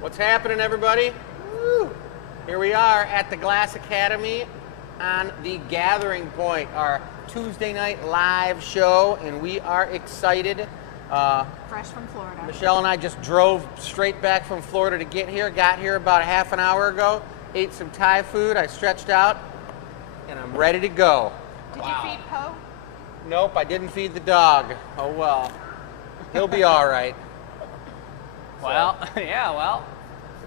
What's happening, everybody? Woo. Here we are at the Glass Academy on the Gathering Point, our Tuesday night live show, and we are excited. Fresh from Florida. Michelle and I just drove straight back from Florida to get here. Got here about a half an hour ago. Ate some Thai food. I stretched out, and I'm ready to go. Did you feed Poe? Nope, I didn't feed the dog. Oh well. He'll be all right. Well, yeah, well,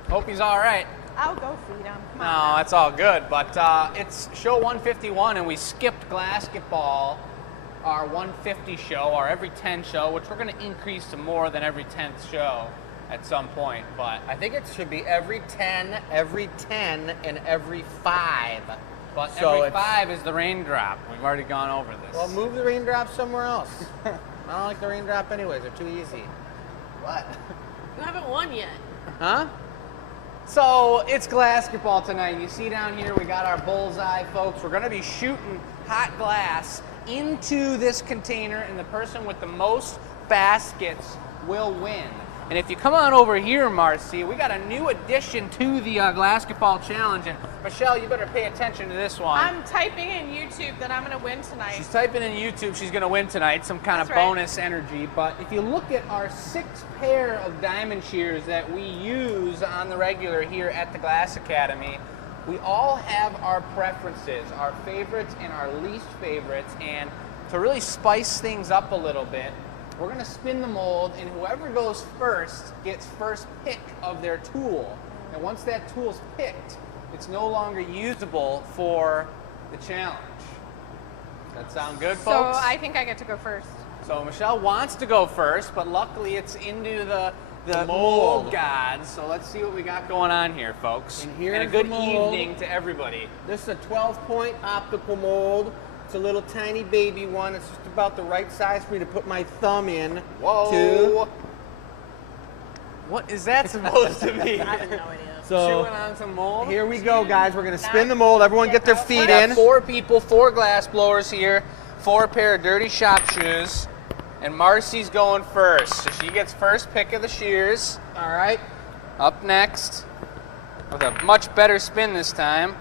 hope he's all right. I'll go feed him. Come No, on. that's all good. But it's show 151, and we skipped Glasketball, our 150 show, our every 10 show, which we're going to increase to more than every 10th show at some point. But I think it should be every 10, and every 5. But So every it's- 5 is the raindrop. We've already gone over this. Well, move the raindrop somewhere else. I don't like the raindrop anyways. They're too easy. What? You haven't won yet. Huh? So it's Glasketball tonight. You see down here we got our bullseye, folks. We're going to be shooting hot glass into this container, and the person with the most baskets will win. And if you come on over here, Marcy, we got a new addition to the Glasketball challenge. And Michelle, you better pay attention to this one. I'm typing in YouTube that I'm going to win tonight. She's typing in YouTube. She's going to win tonight. Some kind That's of right. bonus energy. But if you look at our 6 pair of diamond shears that we use on the regular here at the Glass Academy, we all have our preferences, our favorites and our least favorites. And to really spice things up a little bit, we're going to spin the mold, and whoever goes first gets first pick of their tool. And once that tool's picked, it's no longer usable for the challenge. That sound good, So folks? I think I get to go first. So Michelle wants to go first, but luckily it's into the mold. mold gods. So let's see what we got going on here, folks. And here's a good the mold. evening to everybody. This is a 12-point optical mold. It's a little tiny baby one. It's just about the right size for me to put my thumb in. Whoa. To. What is that supposed to be? I have no idea. So Chewing on some mold? here we go, guys. We're going to spin the mold. Everyone get their We feet got in. 4 people, 4 glass blowers here, 4 pair of dirty shop shoes, and Marcy's going first. So she gets first pick of the shears. All right. Up next, with a much better spin this time.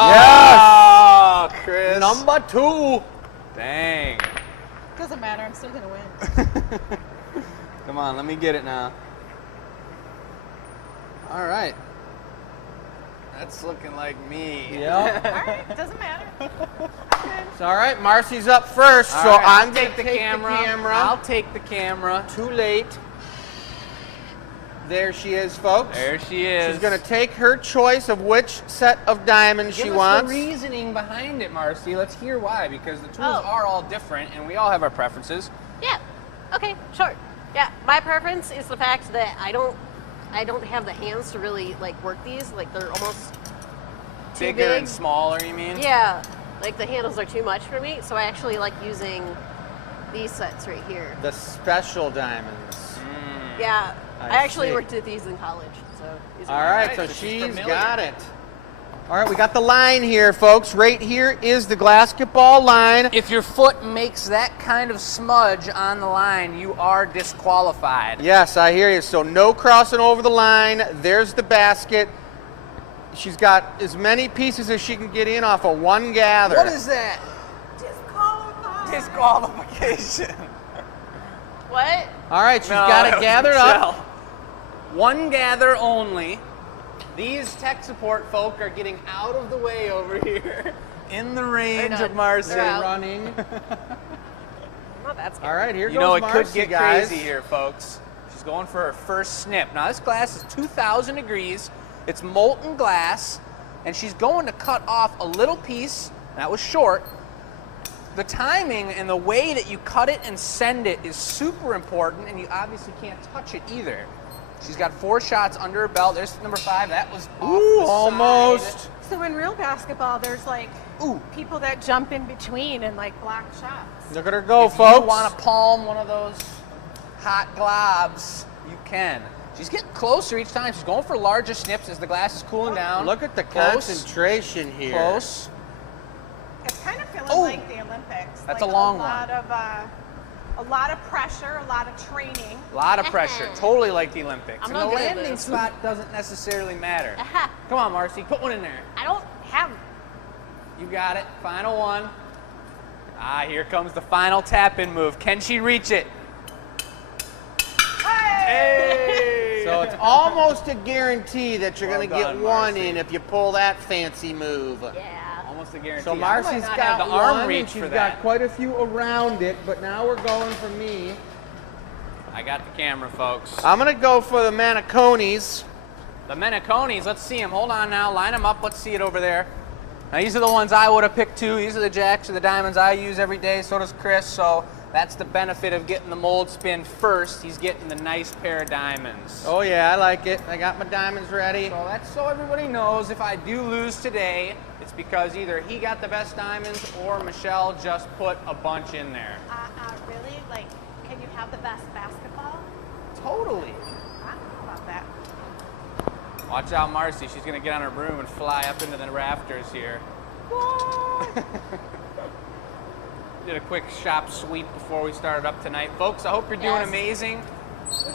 Yes! Oh, Chris. Number 2. Dang. Doesn't matter. I'm still going to win. Come on, let me get it now. All right. That's looking like me. Yep. All right. Doesn't matter. I'm good. It's all right. Marcy's up first, All so right, I'm I'll going take to the camera. I'll take the camera. Too late. There she is, folks. There she is. She's going to take her choice of which set of diamonds Give she us wants. the reasoning behind it, Marcy. Let's hear why, because the tools Oh. are all different, and we all have our preferences. Yeah. Okay, sure. Yeah, my preference is the fact that I don't have the hands to really like work these. Like they're almost too Bigger big. and smaller, you mean? Yeah. Like the handles are too much for me, so I actually like using these sets right here. The special diamonds. Yeah. I I actually see. worked at these in college, so these are All my right, right, so so she's she's familiar. got it. All right, we got the line here, folks. Right here is the Glasketball line. If your foot makes that kind of smudge on the line, you are disqualified. Yes, I hear you. So no crossing over the line. There's the basket. She's got as many pieces as she can get in off of one gather. What is that? Disqualified. Disqualification. What? All right, she's got it gathered up. One gather only. These tech support folk are getting out of the way over here in the range done. of Marcy. They're out. Running. I'm not that scared. All right, here You goes know it Marcy, could get guys. crazy here, folks. She's going for her first snip. Now this glass is 2,000 degrees. It's molten glass, and she's going to cut off a little piece. That was short. The timing and the way that you cut it and send it is super important, and you obviously can't touch it either. She's got 4 shots under her belt. There's number 5. That was off Ooh, the almost. side. So in real basketball, there's like people that jump in between and like block shots. Look at her go, If folks. you want to palm one of those hot globs, you can. She's getting closer each time. She's going for larger snips as the glass is cooling down. Look at the Close. concentration here. Close. It's kind of feeling Oh. like the Olympics. That's like a long a lot of A lot of pressure, a lot of training. A lot of pressure, totally like the Olympics. I'm And the not good at landing this. spot doesn't necessarily matter. Aha. Come on, Marcy, put one in there. I don't have. You got it. Final one. Ah, here comes the final tap-in move. Can she reach it? Hey! So it's almost a guarantee that you're Well going to get done, one Marcy. in if you pull that fancy move. Yeah. Almost a guarantee. So I might Marcy's not got have the arm one, reach and she's for got that. quite a few around it, but now we're going for me. I got the camera, folks. I'm going to go for the Maniconis. The Meniconis, let's see them. Hold on now, line them up. Let's see it over there. Now, these are the ones I would have picked too. These are the jacks or the diamonds I use every day. So does Chris. So that's the benefit of getting the mold spin first. He's getting the nice pair of diamonds. Oh yeah, I like it. I got my diamonds ready. So that's so everybody knows if I do lose today, it's because either he got the best diamonds or Michelle just put a bunch in there. Really? Like, can you have the best basketball? Totally. I don't know about that. Watch out, Marcy. She's going to get on her broom and fly up into the rafters here. Did a quick shop sweep before we started up tonight. Folks, I hope you're doing Yes. amazing.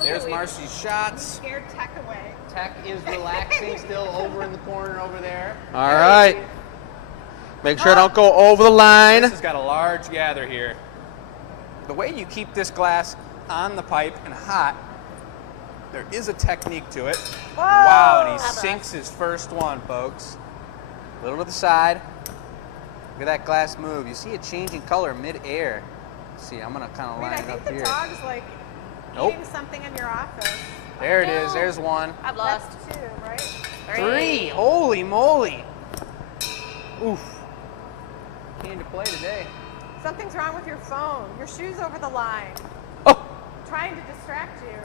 There's Marcy's shots. Scared Tech away. Tech is relaxing still over in the corner over there. All right. Make sure I don't go over the line. This has got a large gather here. The way you keep this glass on the pipe and hot, there is a technique to it. Whoa! Wow, and he How about- sinks his first one, folks. A little to the side. Look at that glass move. You see it changing color mid-air. See, I'm gonna kind of Wait, line I it think up the here. dog's like Nope. eating something in your office. There it is. No. There's one. I've lost. That's two, right? Three. Holy moly. Oof. Came to play today. Something's wrong with your phone. Your shoe's over the line. Oh. Trying to distract you.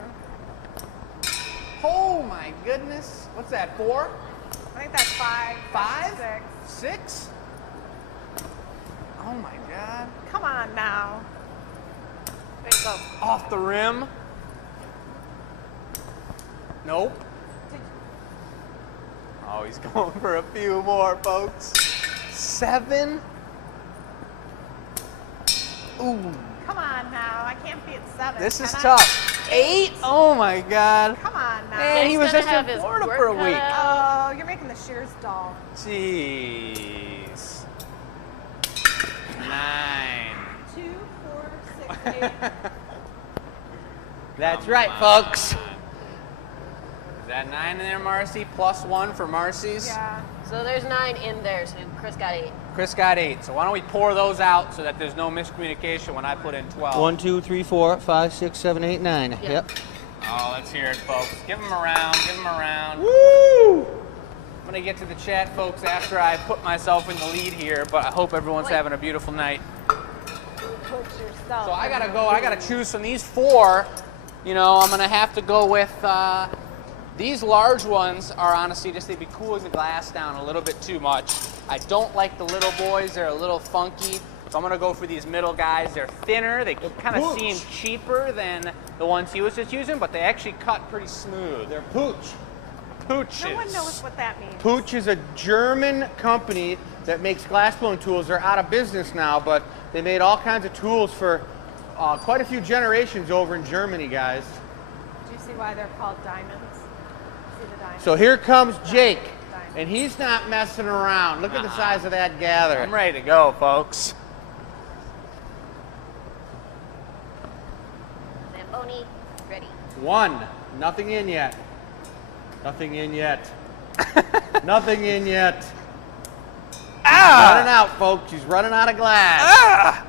Oh my goodness. What's that? 4? I think that's 5. 5? 6. 6? Oh my God. Come on now. There you go. Off the rim. Nope. Oh, he's going for a few more, folks. 7. Ooh, Come on now. I can't be at 7. this is can I? tough. 8? Oh my God. Come on now. Man, he He's was gonna just in have his Florida work for a cut week. out. Oh, you're making the shears dull. Jeez. 9. 2, 4, 6, 8. That's Come right, on. folks. Is that 9 in there, Marcy? Plus 1 for Marcy's? Yeah. So there's 9 in there, so Chris got 8. Chris got 8. So why don't we pour those out so that there's no miscommunication when I put in 12. 1, 2, 3, 4, 5, 6, 7, 8, 9. Yeah. Yep. Oh, let's hear it, folks. Give them a round. Give them a round. Woo! I'm going to get to the chat, folks, after I put myself in the lead here, but I hope everyone's Wait. having a beautiful night. Put yourself. So I in gotta the go. I lead. gotta choose from these 4. You know, I'm gonna have to go with these large ones. Are honestly just they'd be cooling the glass down a little bit too much. I don't like the little boys. They're a little funky. So I'm gonna go for these middle guys. They're thinner. They kind of pooch. seem cheaper than the ones he was just using, but they actually cut pretty smooth. They're Pooch. Pooches. No one knows what that means. Pooch is a German company that makes glassblowing tools. They're out of business now, but they made all kinds of tools for quite a few generations over in Germany, guys. Do you see why they're called diamonds? See the diamonds? So here comes Jake, and he's not messing around. Look at the size of that gather. I'm ready to go, folks. Zamboni, ready. 1. Nothing in yet. Nothing in yet. Nothing in yet. Running out, folks. He's running out of glass. Ah!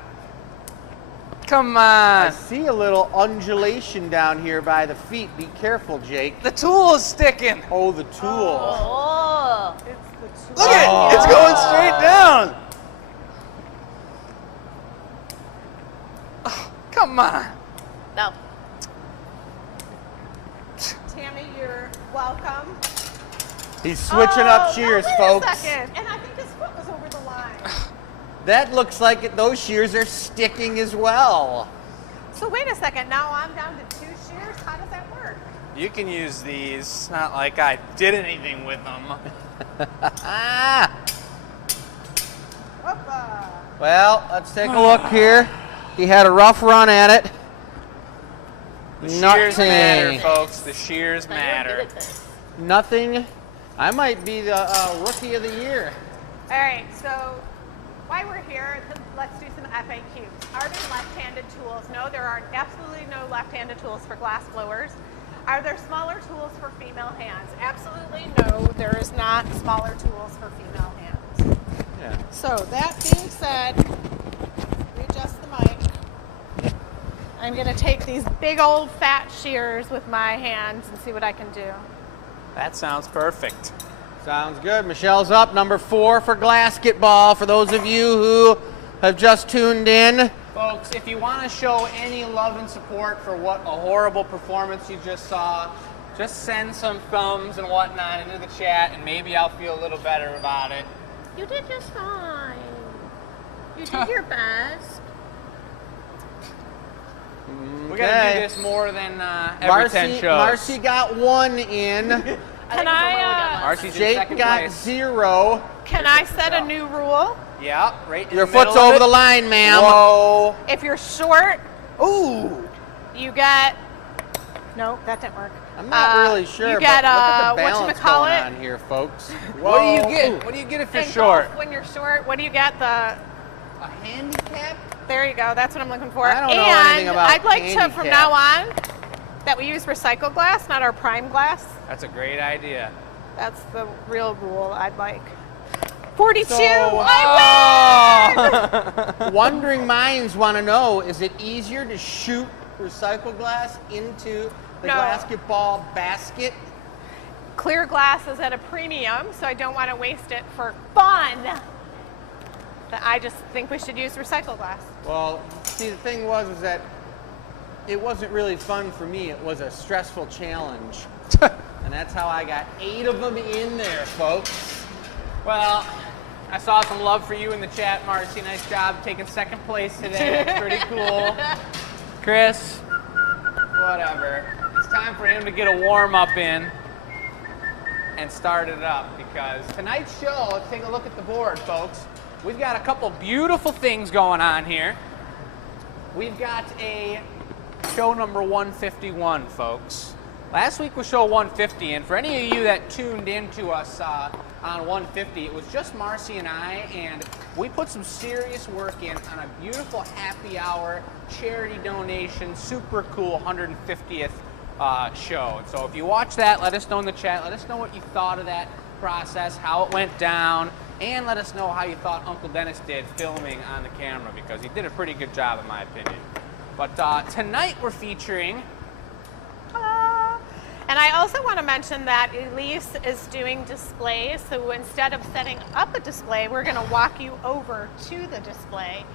Come I on. see a little undulation down here by the feet. Be careful, Jake. The tool is sticking. Oh, the tool. Oh. It's the Look at it. It's going straight down. Oh, come on. No. Tammy, you're welcome. He's switching up shears, now, wait folks. A second. And I think his foot was over the line. That looks like those shears are sticking as well. So wait a second. Now I'm down to 2 shears. How does that work? You can use these. It's not like I did anything with them. Ah! Hoppa. Well, let's take a look here. He had a rough run at it. The shears Nothing. matter, folks. The shears But you're matter. good at this. Nothing. I might be the rookie of the year. All right, so while we're here, let's do some FAQs. Are there left-handed tools? No, there are absolutely no left-handed tools for glass blowers. Are there smaller tools for female hands? Absolutely no, there is not smaller tools for female hands. Yeah. So that being said, readjust the mic. I'm gonna take these big old fat shears with my hands and see what I can do. That sounds perfect. Sounds good. Michelle's up. Number 4 for Glasketball. For those of you who have just tuned in, Folks, if you want to show any love and support for what a horrible performance you just saw, just send some thumbs and whatnot into the chat, and maybe I'll feel a little better about it. You did just fine. You did your best. We got to Okay. do this more than every 10 shows. Marcy got 1 in. Can I, Marcy's in Jake second got place. 0. can I set a new rule? Yeah, right in Your the middle foot's of over it. the line, ma'am. Whoa. If you're short, Ooh. you get. No, that didn't work. I'm not really sure, You but get look at the balance going whatchamacallit? on here, folks. What do you Whoa. get? What do you get if you're In short? golf, when you're short, what do you get? The A handicap? there you go. That's what I'm looking for. I don't know and anything about I'd like to, from handicap. now on, that we use recycled glass, not our prime glass. That's a great idea. That's the real rule I'd like. 42. So, I win! Wondering minds want to know, is it easier to shoot recycled glass into the No. basketball basket? Clear glass is at a premium, so I don't want to waste it for fun. But I just think we should use recycled glass. Well, see, the thing was that it wasn't really fun for me. It was a stressful challenge. And that's how I got 8 of them in there, folks. Well, I saw some love for you in the chat, Marcy. Nice job taking second place today. That's pretty cool. Chris, whatever. It's time for him to get a warm-up in and start it up, because tonight's show, let's take a look at the board, folks. We've got a couple beautiful things going on here. We've got a show number 151, folks. Last week was show 150, and for any of you that tuned in to us on 150, it was just Marcy and I, and we put some serious work in on a beautiful happy hour charity donation, super cool 150th show. And so if you watch that, let us know in the chat. Let us know what you thought of that process, how it went down, and let us know how you thought Uncle Dennis did filming on the camera, because he did a pretty good job in my opinion. But tonight we're featuring... And I also want to mention that Elise is doing displays, so instead of setting up a display, we're going to walk you over to the display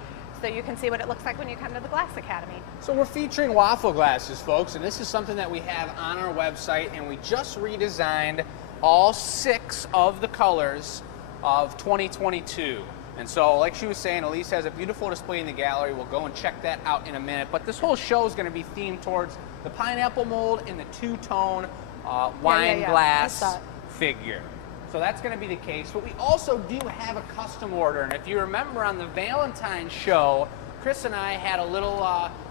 so you can see what it looks like when you come to the Glass Academy. So we're featuring waffle glasses, folks, and this is something that we have on our website, and we just redesigned all 6 of the colors of 2022. And so, like she was saying, Elise has a beautiful display in the gallery. We'll go and check that out in a minute. But this whole show is going to be themed towards the pineapple mold and the two-tone wine yeah. I glass saw it. figure. So that's going to be the case. But we also do have a custom order. And if you remember on the Valentine's show, Chris and I had a little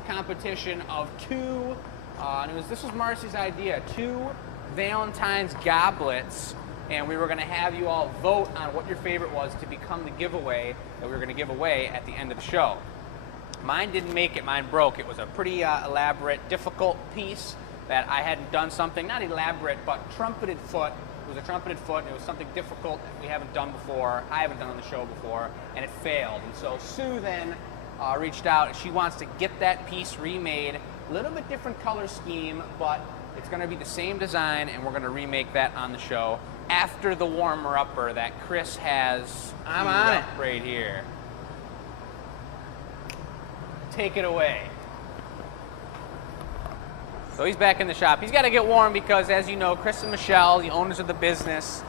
competition of 2, and this was Marcy's idea, 2 Valentine's goblets. And we were going to have you all vote on what your favorite was to become the giveaway that we were going to give away at the end of the show. Mine didn't make it, mine broke. It was a pretty elaborate, difficult piece that I hadn't done something, not elaborate, but trumpeted foot. It was a trumpeted foot, and it was something difficult that we haven't done before, I haven't done on the show before, and it failed. And so Sue then reached out, and she wants to get that piece remade. A little bit different color scheme, but it's going to be the same design, and we're going to remake that on the show after the warmer-upper that Chris has I'm on it. right here. Take it away. So he's back in the shop. He's got to get warm because, as you know, Chris and Michelle, the owners of the business,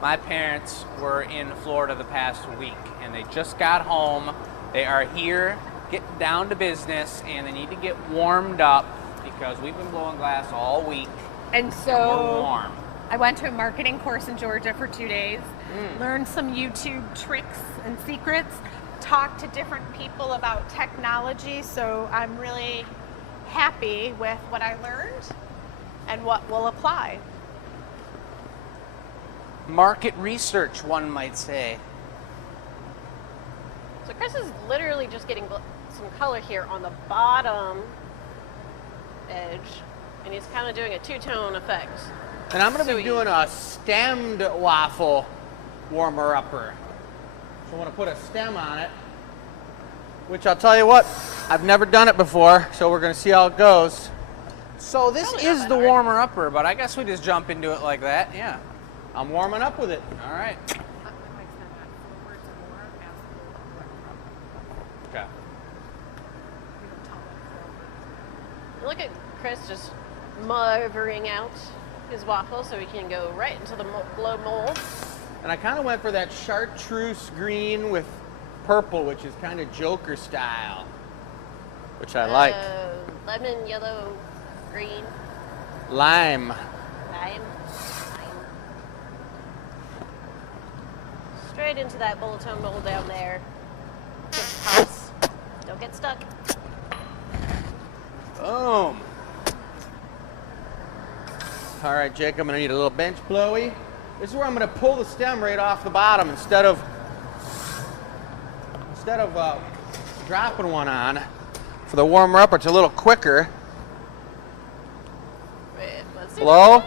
my parents were in Florida the past week, and they just got home. They are here, getting down to business, and they need to get warmed up because we've been blowing glass all week. And We're so warm. I went to a marketing course in Georgia for 2 days, learned some YouTube tricks and secrets, talked to different people about technology, so I'm really happy happy with what I learned and what will apply. Market research, one might say. So Chris is literally just getting some color here on the bottom edge, and he's kind of doing a two-tone effect. And I'm going to So be doing a stemmed waffle warmer-upper. So I want to put a stem on it, which I'll tell you what, I've never done it before, so we're going to see how it goes. So this Probably not is that the hard. warmer-upper, but I guess we just jump into it like that, yeah. I'm warming up with it. All right. Okay. Look at Chris just mothering out his waffle so he can go right into the blow mold. And I kind of went for that chartreuse green with purple, which is kind of Joker style, which I like. Lemon, yellow, green, Lime. lime. Straight into that bullet mold down there. Just toss. Don't get stuck. Boom. All right, Jake, I'm going to need a little bench blowy. This is where I'm going to pull the stem right off the bottom instead of dropping one on. For the warmer up, it's a little quicker. Wait, let's see. Blow.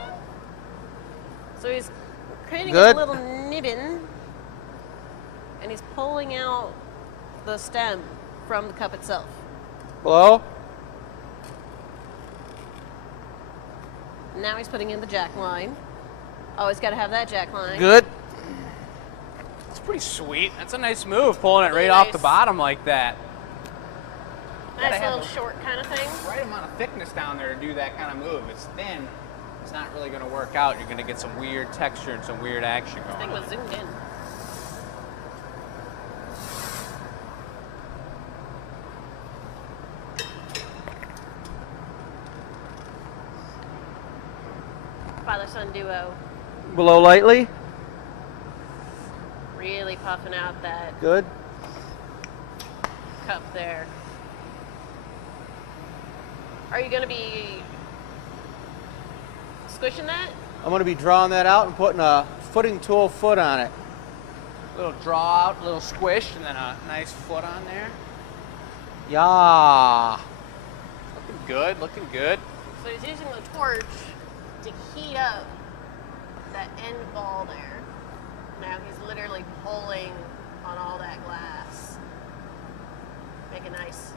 So he's creating Good. a little nibbin, and he's pulling out the stem from the cup itself. Blow. Now he's putting in the jack line. Always got to have that jack line. Good. It's pretty sweet. That's a nice move, pulling it right Really off the nice. bottom like that. Nice Gotta have little short kind of thing. Right amount of thickness down there to do that kind of move. It's thin. It's not really going to work out. You're going to get some weird texture and some weird action This going thing was on. zoomed in. Father-son duo. Blow lightly. Really puffing out that Good. cup there. Are you going to be squishing that? I'm going to be drawing that out and putting a footing tool foot on it. A little draw out, a little squish, and then a nice foot on there. Yeah. Looking good, looking good. So he's using the torch to heat up that end ball there. Now he's literally pulling on all that glass. Make a nice,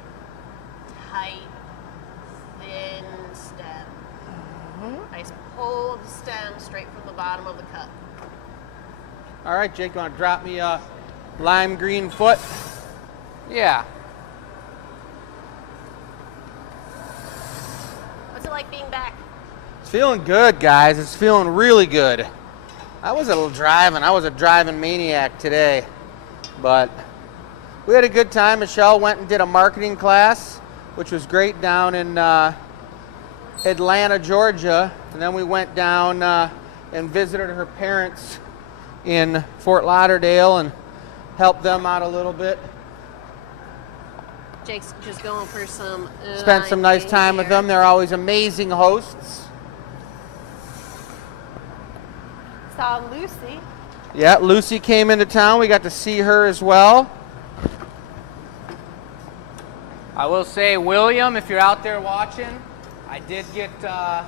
tight, thin stem. Nice pull of the stem straight from the bottom of the cup. All right, Jake, you want to drop me a lime green foot? Yeah. What's it like being back? It's feeling good, guys. It's feeling really good. I was a driving maniac today, but we had a good time. Michelle went and did a marketing class, which was great down in Atlanta, Georgia, and then we went down and visited her parents in Fort Lauderdale and helped them out a little bit. Jake's just going for some Spent some nice lime time with here. them. They're always amazing hosts. Saw Lucy. Yeah, Lucy came into town. We got to see her as well. I will say, William, if you're out there watching, I did get, I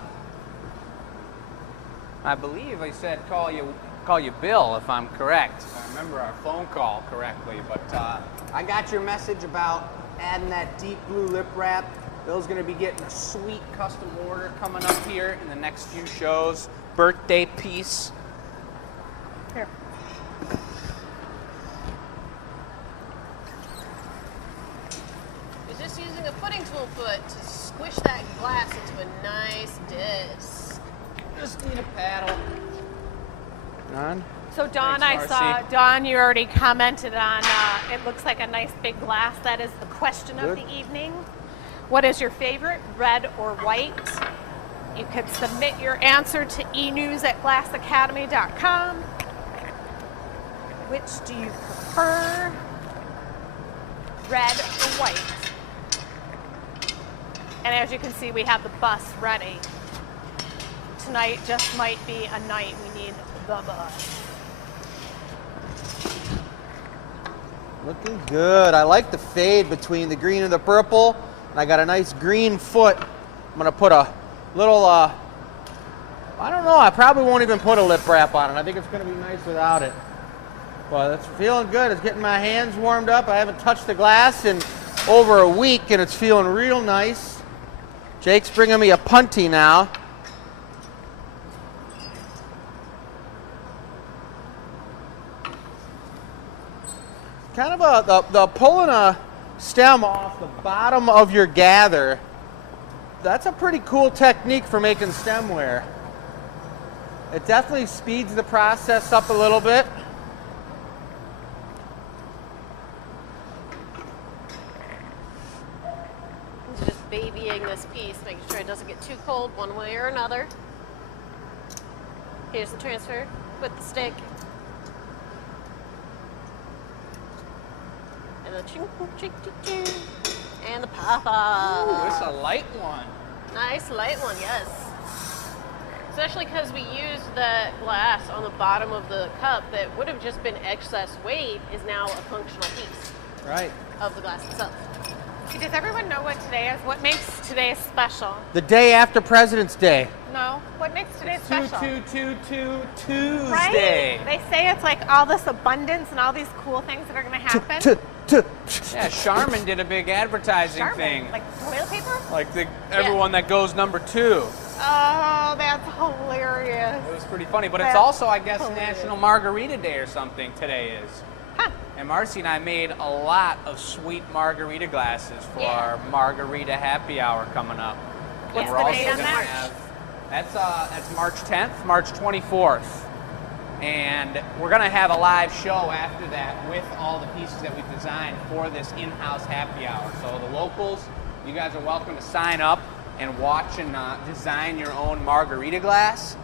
believe I said call you Bill, if I'm correct. If I remember our phone call correctly. But I got your message about adding that deep blue lip wrap. Bill's going to be getting a sweet custom order coming up here in the next few shows. Birthday piece. Here. He's just using a footing tool foot to squish that glass into a nice disc. Just need a paddle. On. So Dawn, Thanks, I saw, Marcy. Dawn, you already commented on, it looks like a nice big glass. That is the question of Good. the evening. What is your favorite, red or white? You could submit your answer to enews@glassacademy.com. Which do you prefer, red or white? And as you can see, we have the bus ready. Tonight just might be a night we need the bus. Looking good. I like the fade between the green and the purple. And I got a nice green foot. I'm gonna put a little, I don't know, I probably won't even put a lip wrap on it. I think it's gonna be nice without it. But it's feeling good. It's getting my hands warmed up. I haven't touched the glass in over a week and it's feeling real nice. Jake's bringing me a punty now. Kind of the pulling a stem off the bottom of your gather. That's a pretty cool technique for making stemware. It definitely speeds the process up a little bit. Just babying this piece, making sure it doesn't get too cold one way or another. Here's the transfer with the stick. And the ching, ching, ching, ching, and the papa. Ooh, it's a light one. Nice light one, yes. Especially because we used the glass on the bottom of the cup that would have just been excess weight is now a functional piece Right. of the glass itself. Does everyone know what today is? What makes today special? The day after President's Day. No? What makes today special? 2-2-2-2 Tuesday. Right? They say it's like all this abundance and all these cool things that are going to happen. Yeah, Charmin did a big advertising Charmin, thing. like toilet paper? Like everyone that goes number 2. Oh, that's hilarious. It was pretty funny, but it's That's also, I guess, hilarious. National Margarita Day or something today is. Huh. And Marcy and I made a lot of sweet margarita glasses for our margarita happy hour coming up. What's And the we're date also on gonna that? have that's March 10th, March 24th. And we're gonna have a live show after that with all the pieces that we've designed for this in-house happy hour. So the locals, you guys are welcome to sign up and watch and design your own margarita glass.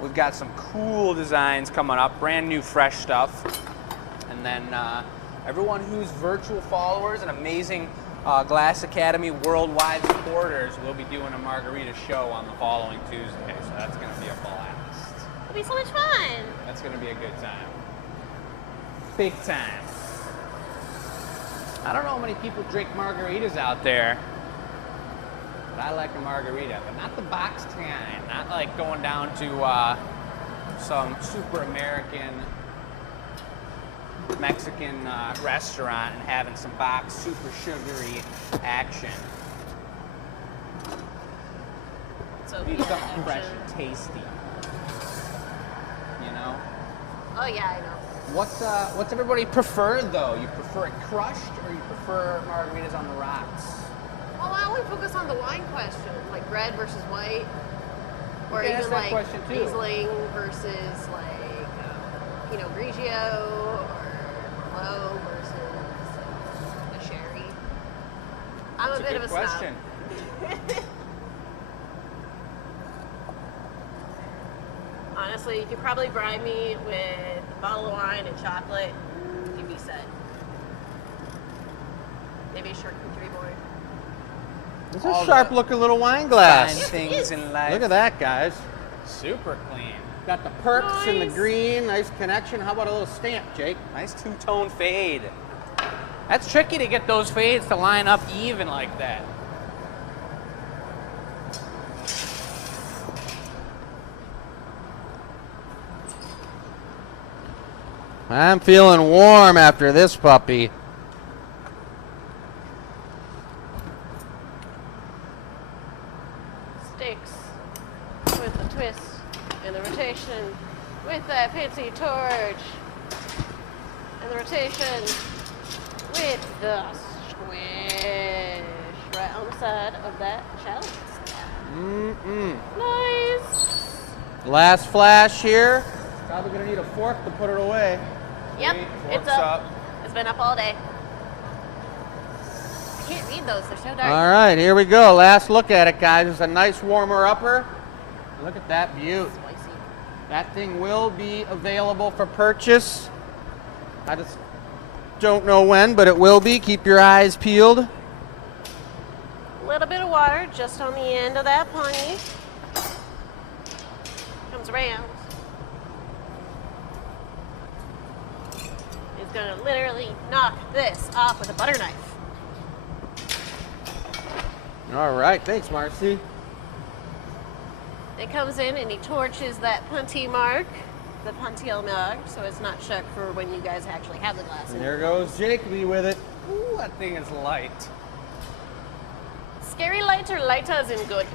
We've got some cool designs coming up, brand new fresh stuff. And then everyone who's virtual followers and amazing Glass Academy worldwide supporters will be doing a margarita show on the following Tuesday. So that's going to be a blast. It'll be so much fun. That's going to be a good time. Big time. I don't know how many people drink margaritas out there, but I like a margarita, but not the boxed kind. Not like going down to some super American Mexican restaurant and having some boxed super sugary action. So Need yeah, something fresh action. and tasty. You know? Oh yeah, I know. What's everybody prefer though? You prefer it crushed or you prefer margaritas on the rocks? Well, I only focus on the wine question, like red versus white, or You can ask even that like question, too. Riesling versus like Pinot Grigio or Merlot versus a sherry. I'm That's a bit good of a question. snob. Honestly, you could probably bribe me with a bottle of wine and chocolate. You'd be set. Maybe a charcuterie board. This is All a the sharp-looking little wine Fine glass. things in life. Look at that, guys. Super clean. Got the perks and the Nice. green. Nice connection. How about a little stamp, Jake? Nice two-tone fade. That's tricky to get those fades to line up even like that. I'm feeling warm after this puppy. Sticks with the twist and the rotation with that fancy torch and the rotation with the squish right on the side of that chalice. Nice. Last flash here. Probably gonna need a fork to put it away. Yep, Sweet, it's fork's up. up. It's been up all day. I can't read those, they're so dark. All right, here we go. Last look at it, guys. It's a nice warmer upper. Look at that beaut. Spicy. That thing will be available for purchase. I just don't know when, but it will be. Keep your eyes peeled. little bit of water just on the end of that pony. Comes around. He's gonna literally knock this off with a butter knife. All right, thanks, Marcy. It comes in and he torches that punty mark, the puntiel mark, so it's not shook for when you guys actually have the glass. And there goes Jacoby with it. Ooh, that thing is light. Scary light or light as in good?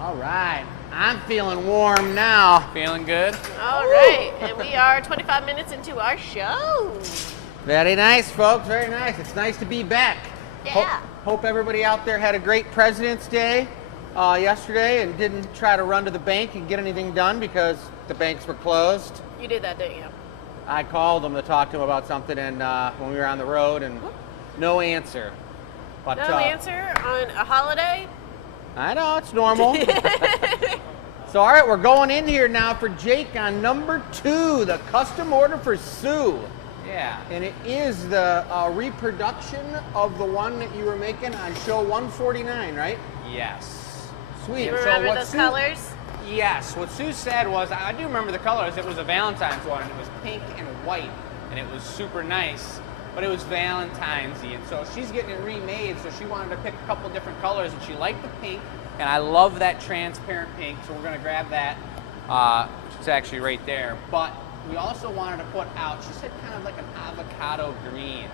All right, I'm feeling warm now. Feeling good? All right, and we are 25 minutes into our show. Very nice, folks, very nice. It's nice to be back. Yeah. Hope everybody out there had a great President's Day yesterday and didn't try to run to the bank and get anything done because the banks were closed. You did that, didn't you? I called them to talk to them about something and when we were on the road and no answer. But, No answer on a holiday? I know, it's normal. So, all right, we're going in here now for Jake on number 2, the custom order for Sue. Yeah. And it is the reproduction of the one that you were making on show 149, right? Yes. Sweet. You So remember what those Sue- colors? Yes. What Sue said was, I do remember the colors. It was a Valentine's one. And it was pink and white, and it was super nice. But it was Valentine's-y, and so she's getting it remade. So she wanted to pick a couple different colors, and she liked the pink. And I love that transparent pink, so we're gonna grab that. It's actually right there. But we also wanted to put out, she said kind of like an avocado green.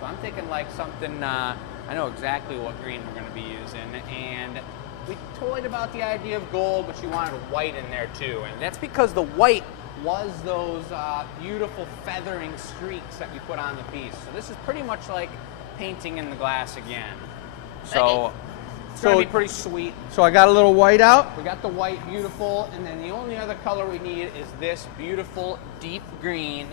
So I'm thinking like something, I know exactly what green we're gonna be using. And we toyed about the idea of gold, but she wanted white in there too. And that's because the white was those beautiful feathering streaks that we put on the piece. So this is pretty much like painting in the glass again. So it's gonna be pretty sweet. So I got a little white out. We got the white, beautiful, and then the only other color we need is this beautiful deep green.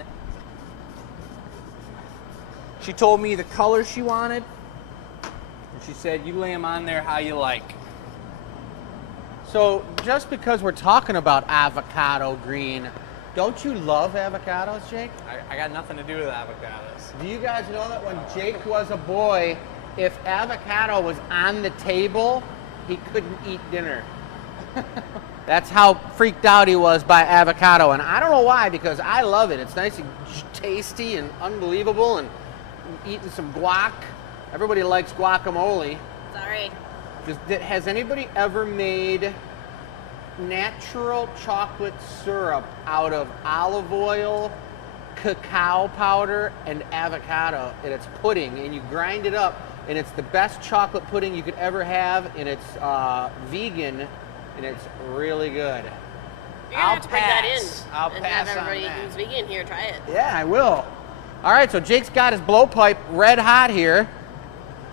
She told me the color she wanted, and she said, you lay them on there how you like. So just because we're talking about avocado green, don't you love avocados, Jake? I got nothing to do with avocados. Do you guys know that when Jake was a boy, if avocado was on the table, he couldn't eat dinner? That's how freaked out he was by avocado. And I don't know why, because I love it. It's nice and tasty and unbelievable, and eating some guac. Everybody likes guacamole. Sorry. Has anybody ever made natural chocolate syrup out of olive oil, cacao powder, and avocado, and it's pudding, and you grind it up, and it's the best chocolate pudding you could ever have, and it's vegan, and it's really good. You're gonna have to bring that in I'll and pass have on everybody that. who's vegan here try it. Yeah, I will. All right, so Jake's got his blowpipe red hot here.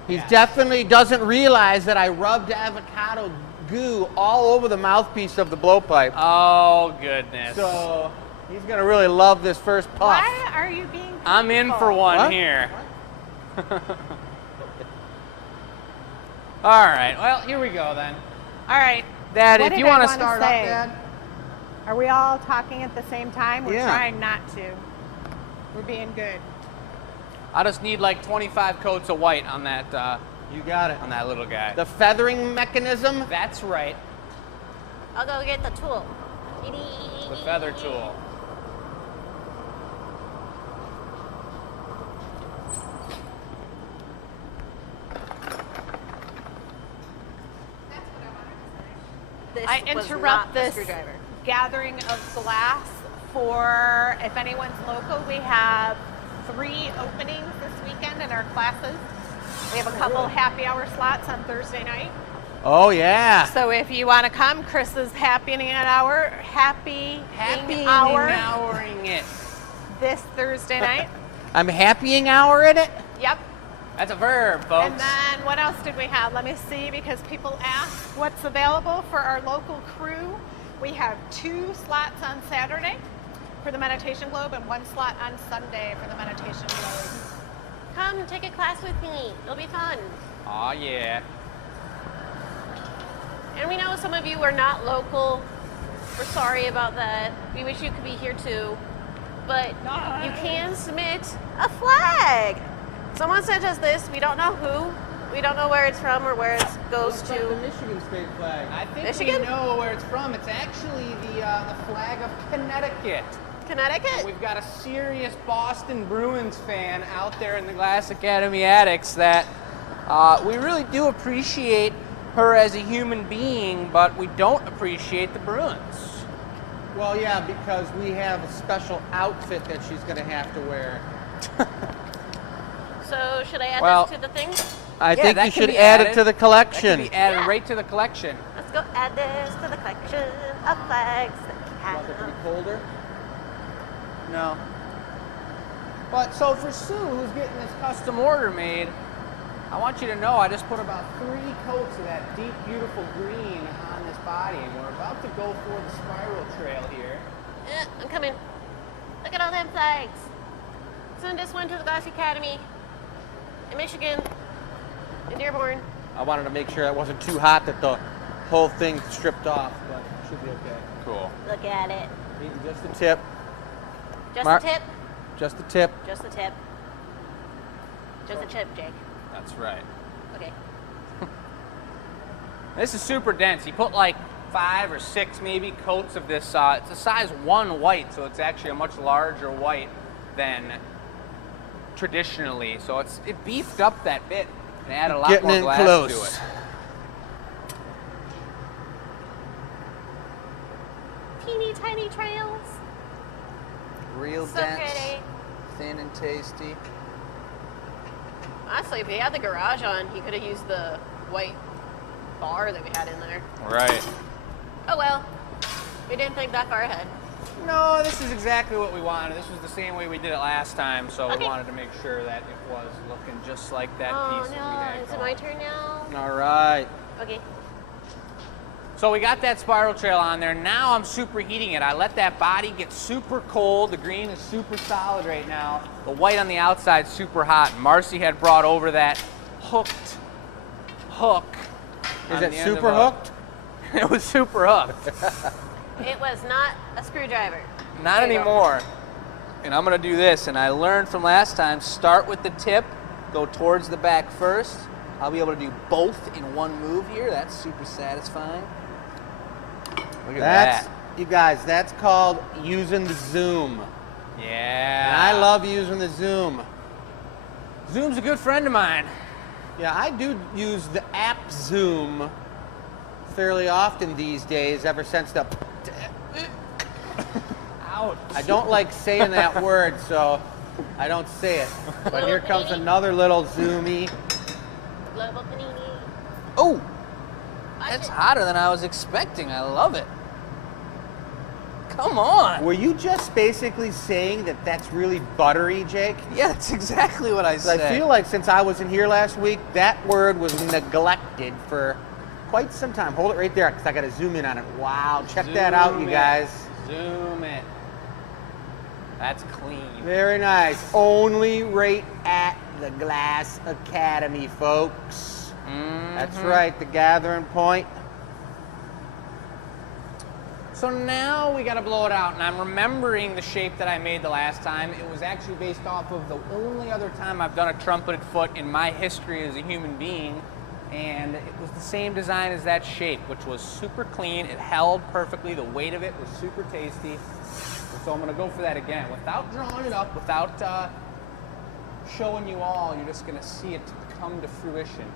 He definitely doesn't realize that I rubbed avocado goo all over the mouthpiece of the blowpipe. Oh, goodness. So he's gonna really love this first puff. Why are you being I'm in painful? for one What? here. All right, well, here we go then. All right. Dad, What if did you I want to wanna start up, say? Dad. Are we all talking at the same time? We're Yeah. trying not to. We're being good. I just need like 25 coats of white on that You got it. on that little guy. The feathering mechanism. That's right, I'll go get the tool. the feather tool. This I was interrupt not the this screwdriver. gathering of glass for, if anyone's local, we have 3 openings this weekend in our classes. We have a couple happy hour slots on Thursday night. Oh yeah. So if you want to come, Chris is happying hour Happy-houring it. this Thursday night. I'm happying hour in it. Yep. That's a verb, folks. And then what else did we have? Let me see, because people ask what's available for our local crew. We have 2 slots on Saturday for the Meditation Globe and 1 slot on Sunday for the Meditation Globe. Come take a class with me. It'll be fun. Oh yeah. And we know some of you are not local. We're sorry about that. We wish you could be here too. But you can submit a flag. Someone sent us this. We don't know who. We don't know where it's from or where it goes The to. Michigan state flag. I think Michigan? we know where it's from. It's actually the flag of Connecticut. Connecticut? We've got a serious Boston Bruins fan out there in the Glass Academy attics that we really do appreciate her as a human being, but we don't appreciate the Bruins. Well, yeah, because we have a special outfit that she's going to have to wear. So should I add Well, this to the thing? I Yeah, think that you can should be add it added. to the That collection. can be added Yeah. right to the collection. Let's go add this to the collection of flags that we Want it to be have. colder? No. But so for Sue, who's getting this custom order made, I want you to know I just put about 3 coats of that deep, beautiful green on this body, and we're about to go for the spiral trail here. Yeah, I'm coming. Look at all them flags. Send this one to the Glass Academy in Michigan, in Dearborn. I wanted to make sure it wasn't too hot that the whole thing stripped off, but it should be okay. Cool. Look at it. Eating just the tip. Just Mark- the tip. Just the tip. Just the tip. Just the tip, Jake. That's right. Okay. This is super dense. He put like 5 or 6 maybe coats of this. It's a size 1 white, so it's actually a much larger white than traditionally. So it beefed up that bit and added a lot Getting more in glass close. to it. Teeny tiny trails. Real So pretty. thin and tasty. Honestly, if he had the garage on, he could have used the white bar that we had in there. Right. Oh well. We didn't think that far ahead. No, this is exactly what we wanted. This was the same way we did it last time, so Okay. we wanted to make sure that it was looking just like that Oh piece that we had no, is it going. my turn now? All right. Okay. So we got that spiral trail on there. Now I'm superheating it. I let that body get super cold. The green is super solid right now. The white on the outside is super hot. Marcy had brought over that hook. Is on it the end of super a- hooked? It was super hooked. It was not a screwdriver. Not There you go. anymore. And I'm gonna do this, and I learned from last time, start with the tip, go towards the back first. I'll be able to do both in one move here. That's super satisfying. Look at That's, that. you guys, that's called using the zoom. Yeah. And I love using the zoom. Zoom's a good friend of mine. Yeah, I do use the app Zoom fairly often these days, ever since the... Ouch. I don't like saying that word, so I don't say it. But here comes another little zoomy. Global panini. Oh, Watch that's it. hotter than I was expecting. I love it. Come on. Were you just basically saying that that's really buttery, Jake? Yeah, that's exactly what I 'Cause said. I feel like since I wasn't here last week, that word was neglected for quite some time. Hold it right there, because I got to zoom in on it. Wow, check that out, you Zoom it. guys. Zoom it. That's clean. Very nice. Only right at the Glass Academy, folks. That's right, the gathering point. So now we gotta blow it out, and I'm remembering the shape that I made the last time. It was actually based off of the only other time I've done a trumpeted foot in my history as a human being, and it was the same design as that shape, which was super clean. It held perfectly. The weight of it was super tasty. And so I'm gonna go for that again, without drawing it up, without showing you all. You're just gonna see it come to fruition.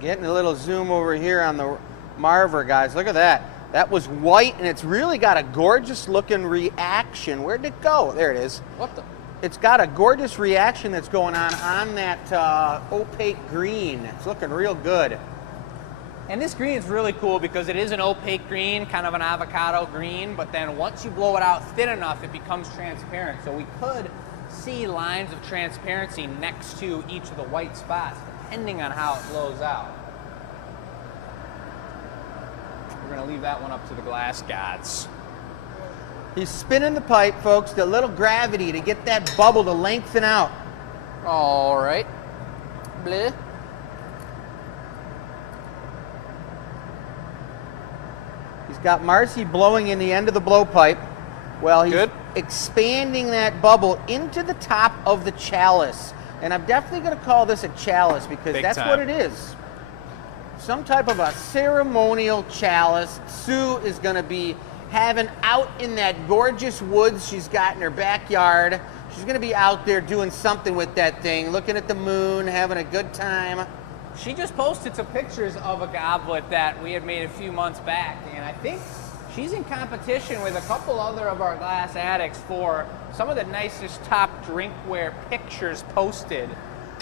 Getting a little zoom over here on the Marver, guys. Look at that. That was white, and it's really got a gorgeous looking reaction. Where'd it go? There it is. What the? It's got a gorgeous reaction that's going on that opaque green. It's looking real good. And this green is really cool because it is an opaque green, kind of an avocado green, but then once you blow it out thin enough, it becomes transparent. So we could see lines of transparency next to each of the white spots, depending on how it blows out. We're gonna leave that one up to the glass gods. He's spinning the pipe, folks, the little gravity to get that bubble to lengthen out. All right. Bleh. He's got Marcy blowing in the end of the blowpipe. Well, he's Good. expanding that bubble into the top of the chalice. And I'm definitely going to call this a chalice because Big that's time. what it is. Some type of a ceremonial chalice. Sue is going to be having out in that gorgeous woods she's got in her backyard. She's going to be out there doing something with that thing, looking at the moon, having a good time. She just posted some pictures of a goblet that we had made a few months back, and I think she's in competition with a couple other of our glass addicts for some of the nicest top drinkware pictures posted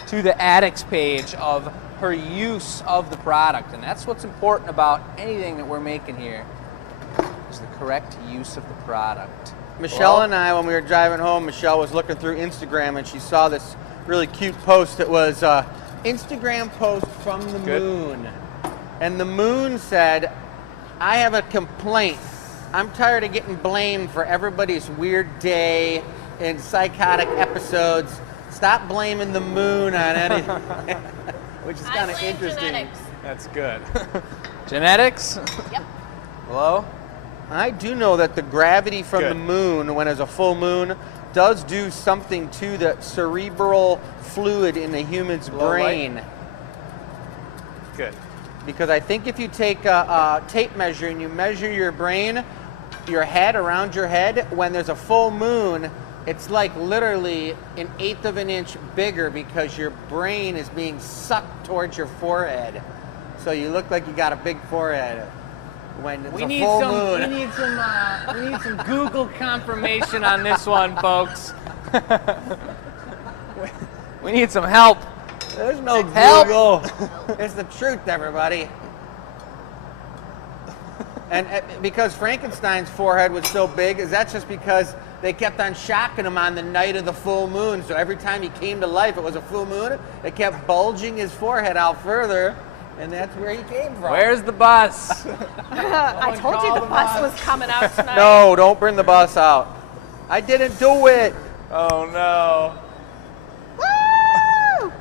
to the addicts page of her use of the product. And that's what's important about anything that we're making here, is the correct use of the product. Michelle and I, when we were driving home, Michelle was looking through Instagram and she saw this really cute post. It was Instagram post from the moon. And the moon said, I have a complaint. I'm tired of getting blamed for everybody's weird day and psychotic episodes. Stop blaming the moon on anything. Which is kind of interesting. Genetics. That's good. Genetics? Yep. Hello? I do know that the gravity from Good. the moon, when there's a full moon, does do something to the cerebral fluid in the human's Low brain. light. Good. Because I think if you take a tape measure and you measure your brain, your head, around your head, when there's a full moon, it's like literally 1/8 of an inch bigger because your brain is being sucked towards your forehead. So you look like you got a big forehead when it's We a need full some. moon. We need some Google confirmation on this one, folks. we need some help. There's no Help. Google. It's the truth, everybody. And because Frankenstein's forehead was so big, is that just because they kept on shocking him on the night of the full moon? So every time he came to life, it was a full moon. It kept bulging his forehead out further, and that's where he came from. Where's the bus? I told you the bus was coming out tonight. No, don't bring the bus out. I didn't do it. Oh no. Woo!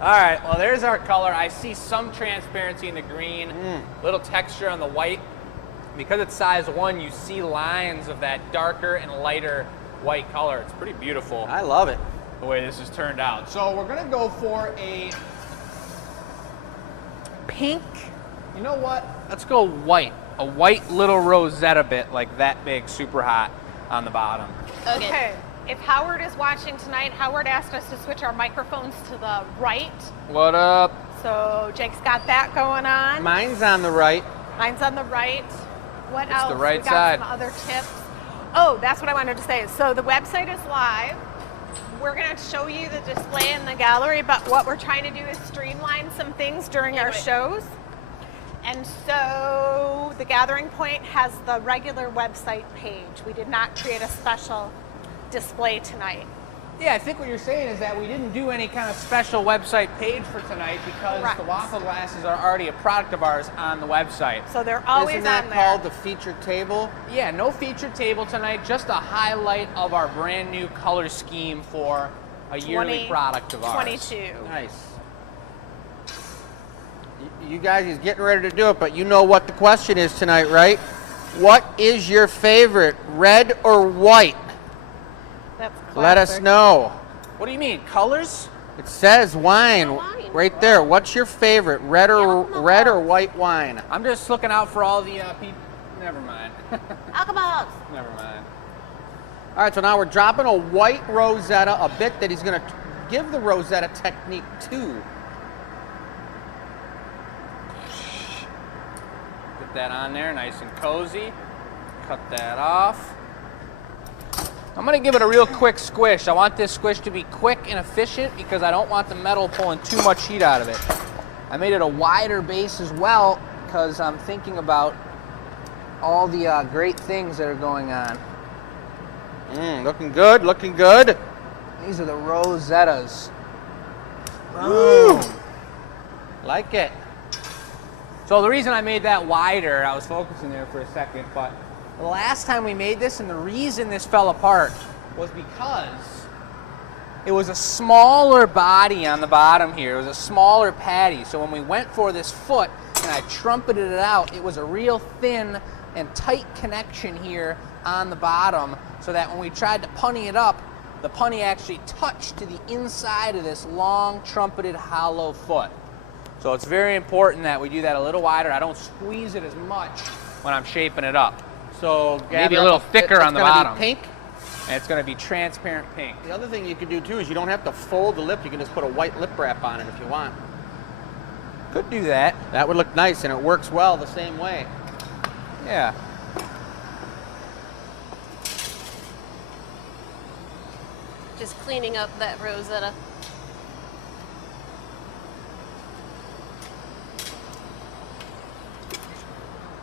All right, well, there's our color. I see some transparency in the green, little texture on the white. Because it's size 1, you see lines of that darker and lighter white color. It's pretty beautiful I love it. the way this has turned out. So we're gonna go for a pink. You know what? Let's go white. A white little rosetta bit, like that big, super hot on the bottom. Okay. If Howard is watching tonight, Howard asked us to switch our microphones to the right. What up? So Jake's got that going on. Mine's on the right. Mine's on the right. What else? the right we got side. some other tips. Oh, that's what I wanted to say. So the website is live. We're going to show you the display in the gallery, but what we're trying to do is streamline some things during our shows. And so the Gathering Point has the regular website page. We did not create a special display tonight. Yeah, I think what you're saying is that we didn't do any kind of special website page for tonight because Correct. the waffle glasses are already a product of ours on the website. So they're always Isn't that on there. called the featured table? Yeah, no featured table tonight, just a highlight of our brand new color scheme for a yearly product of ours. 22. Nice. You guys is getting ready to do it, but you know what the question is tonight, right? What is your favorite, red or white? That's classic. Let us know. What do you mean, colors? It says wine Wine. right there. What's your favorite, red or white wine? I'm just looking out for all the people. Never mind. Alcohols. Never mind. All right, so now we're dropping a white rosetta, a bit that he's going to give the rosetta technique to. Get that on there, nice and cozy. Cut that off. I'm gonna give it a real quick squish. I want this squish to be quick and efficient because I don't want the metal pulling too much heat out of it. I made it a wider base as well because I'm thinking about all the great things that are going on. Looking good, looking good. These are the rosettas. Boom. Like it. So the reason I made that wider, I was focusing there for a second, but the last time we made this and the reason this fell apart was because it was a smaller body on the bottom here. It was a smaller patty. So when we went for this foot and I trumpeted it out, it was a real thin and tight connection here on the bottom so that when we tried to punny it up, the punny actually touch to the inside of this long trumpeted hollow foot. So it's very important that we do that a little wider. I don't squeeze it as much when I'm shaping it up. So Maybe a little thicker on the bottom. Be pink. And it's going to be transparent pink. The other thing you can do too is you don't have to fold the lip. You can just put a white lip wrap on it if you want. Could do that. That would look nice, and it works well the same way. Yeah. Just cleaning up that Rosetta.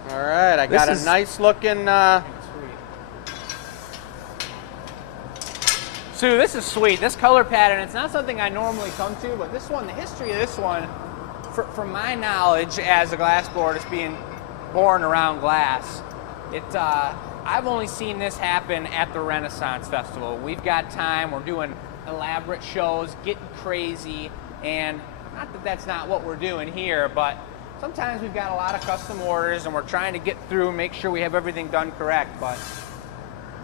All right, I got a nice looking. Sue, this is sweet. This color pattern, it's not something I normally come to, but this one, the history of this one, from my knowledge as a glass blower, just being born around glass, I've only seen this happen at the Renaissance Festival. We've got time, we're doing elaborate shows, getting crazy, and not that that's not what we're doing here, but sometimes we've got a lot of custom orders and we're trying to get through, make sure we have everything done correct, but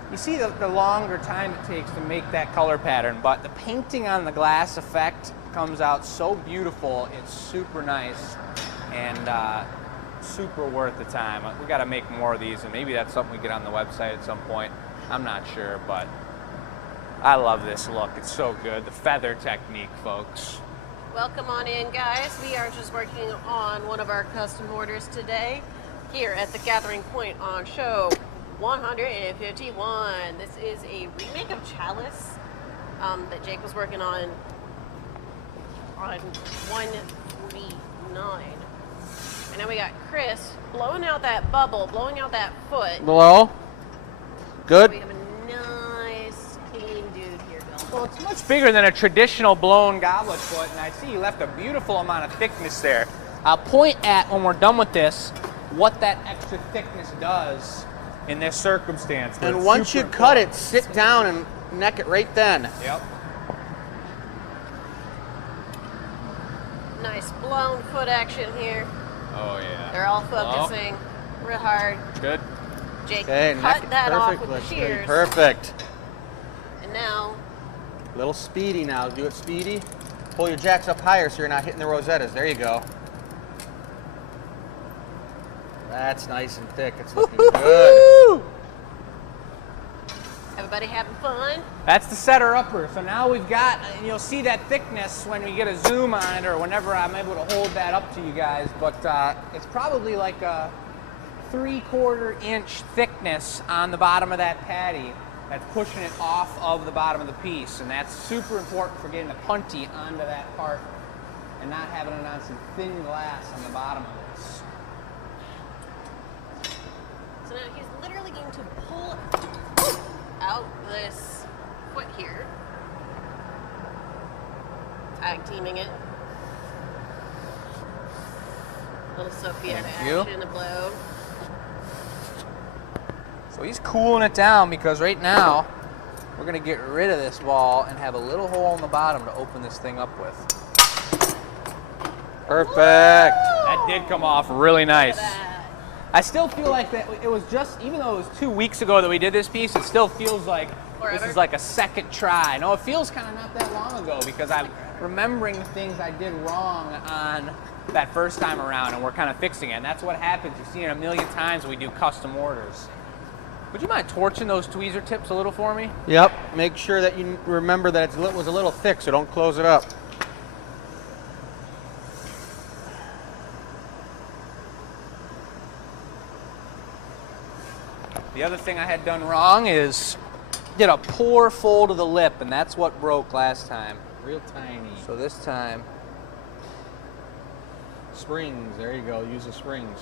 you see the longer time it takes to make that color pattern, but the painting on the glass effect comes out so beautiful. It's super nice and super worth the time. We got to make more of these, and maybe that's something we get on the website at some point. I'm not sure, but I love this look. It's so good. The feather technique, folks. Welcome on in, guys. We are just working on one of our custom orders today here at the Gathering Point on show 151. This is a remake of Chalice that Jake was working on 149. And now we got Chris blowing out that bubble, blowing out that foot. Blow. Good. We have a nice, clean dude here going. Well, it's much bigger than a traditional blown goblet foot, and I see you left a beautiful amount of thickness there. I'll point at, when we're done with this, what that extra thickness does in this circumstance. And once you cut it, sit down and neck it right then. Yep. Nice blown foot action here. Oh, yeah. They're all focusing real hard. Good. Jake Okay, neck cut it that off perfect. with the shears. Perfect. And now, Little speedy now. Do it speedy. Pull your jacks up higher so you're not hitting the rosettas. There you go. That's nice and thick. It's looking good. everybody having fun? That's the setter-upper. So now we've got, and you'll see that thickness when we get a zoom on it or whenever I'm able to hold that up to you guys. But it's probably like a 3/4 inch thickness on the bottom of that patty that's pushing it off of the bottom of the piece. And that's super important for getting the punty onto that part and not having it on some thin glass on the bottom of this. So now he's literally going to pull out this foot here. Tag teaming it. Little Sophia to action, a blow. So he's cooling it down because right now we're going to get rid of this ball and have a little hole in the bottom to open this thing up with. Perfect. That did come off really nice. Look at that. I still feel like that it was just, even though it was 2 weeks ago that we did this piece, it still feels like Forever. this is like a second try. No, it feels kind of not that long ago because I'm remembering the things I did wrong on that first time around and we're kind of fixing it. And that's what happens. You've seen it a million times when we do custom orders. Would you mind torching those tweezer tips a little for me? Yep. Make sure that you remember that it was a little thick, so don't close it up. The other thing I had done wrong is did a poor fold of the lip, and that's what broke last time. Real tiny. So this time, Springs. There you go. Use the springs.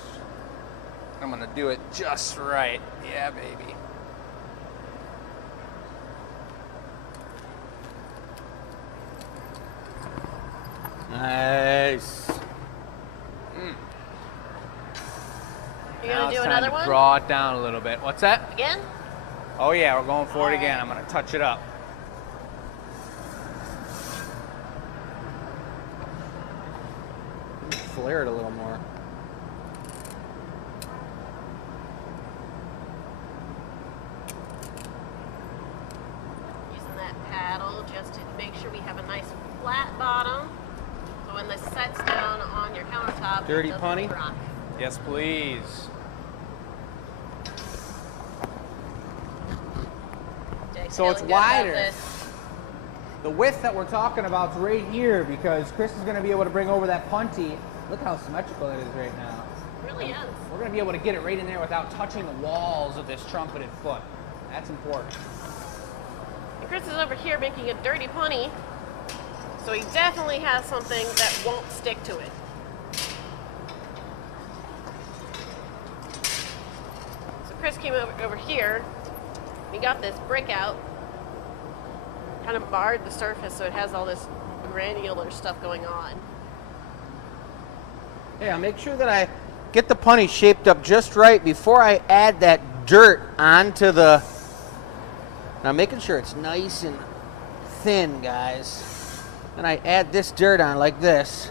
I'm gonna do it just right. Yeah, baby. Nice. You Now gonna it's do time another to one? draw it down a little bit. What's that? Again? Oh yeah, we're going for it All again. right. I'm gonna touch it up. Flare it a little more. Using that pad. make sure we have a nice flat bottom. So when this sets down on your countertop, Dirty it doesn't punny? rock. Yes, please. Jake's So it's feeling good about wider. this. The width that we're talking about is right here because Chris is going to be able to bring over that punty. Look how symmetrical it is right now. It really is. We're going to be able to get it right in there without touching the walls of this trumpeted foot. That's important. And Chris is over here making a dirty punny, so he definitely has something that won't stick to it. So Chris came over here, he got this brick out, kind of marred the surface so it has all this granular stuff going on. Hey, I'll make sure that I get the punny shaped up just right before I add that dirt onto the... Now making sure it's nice and thin, guys. And I add this dirt on like this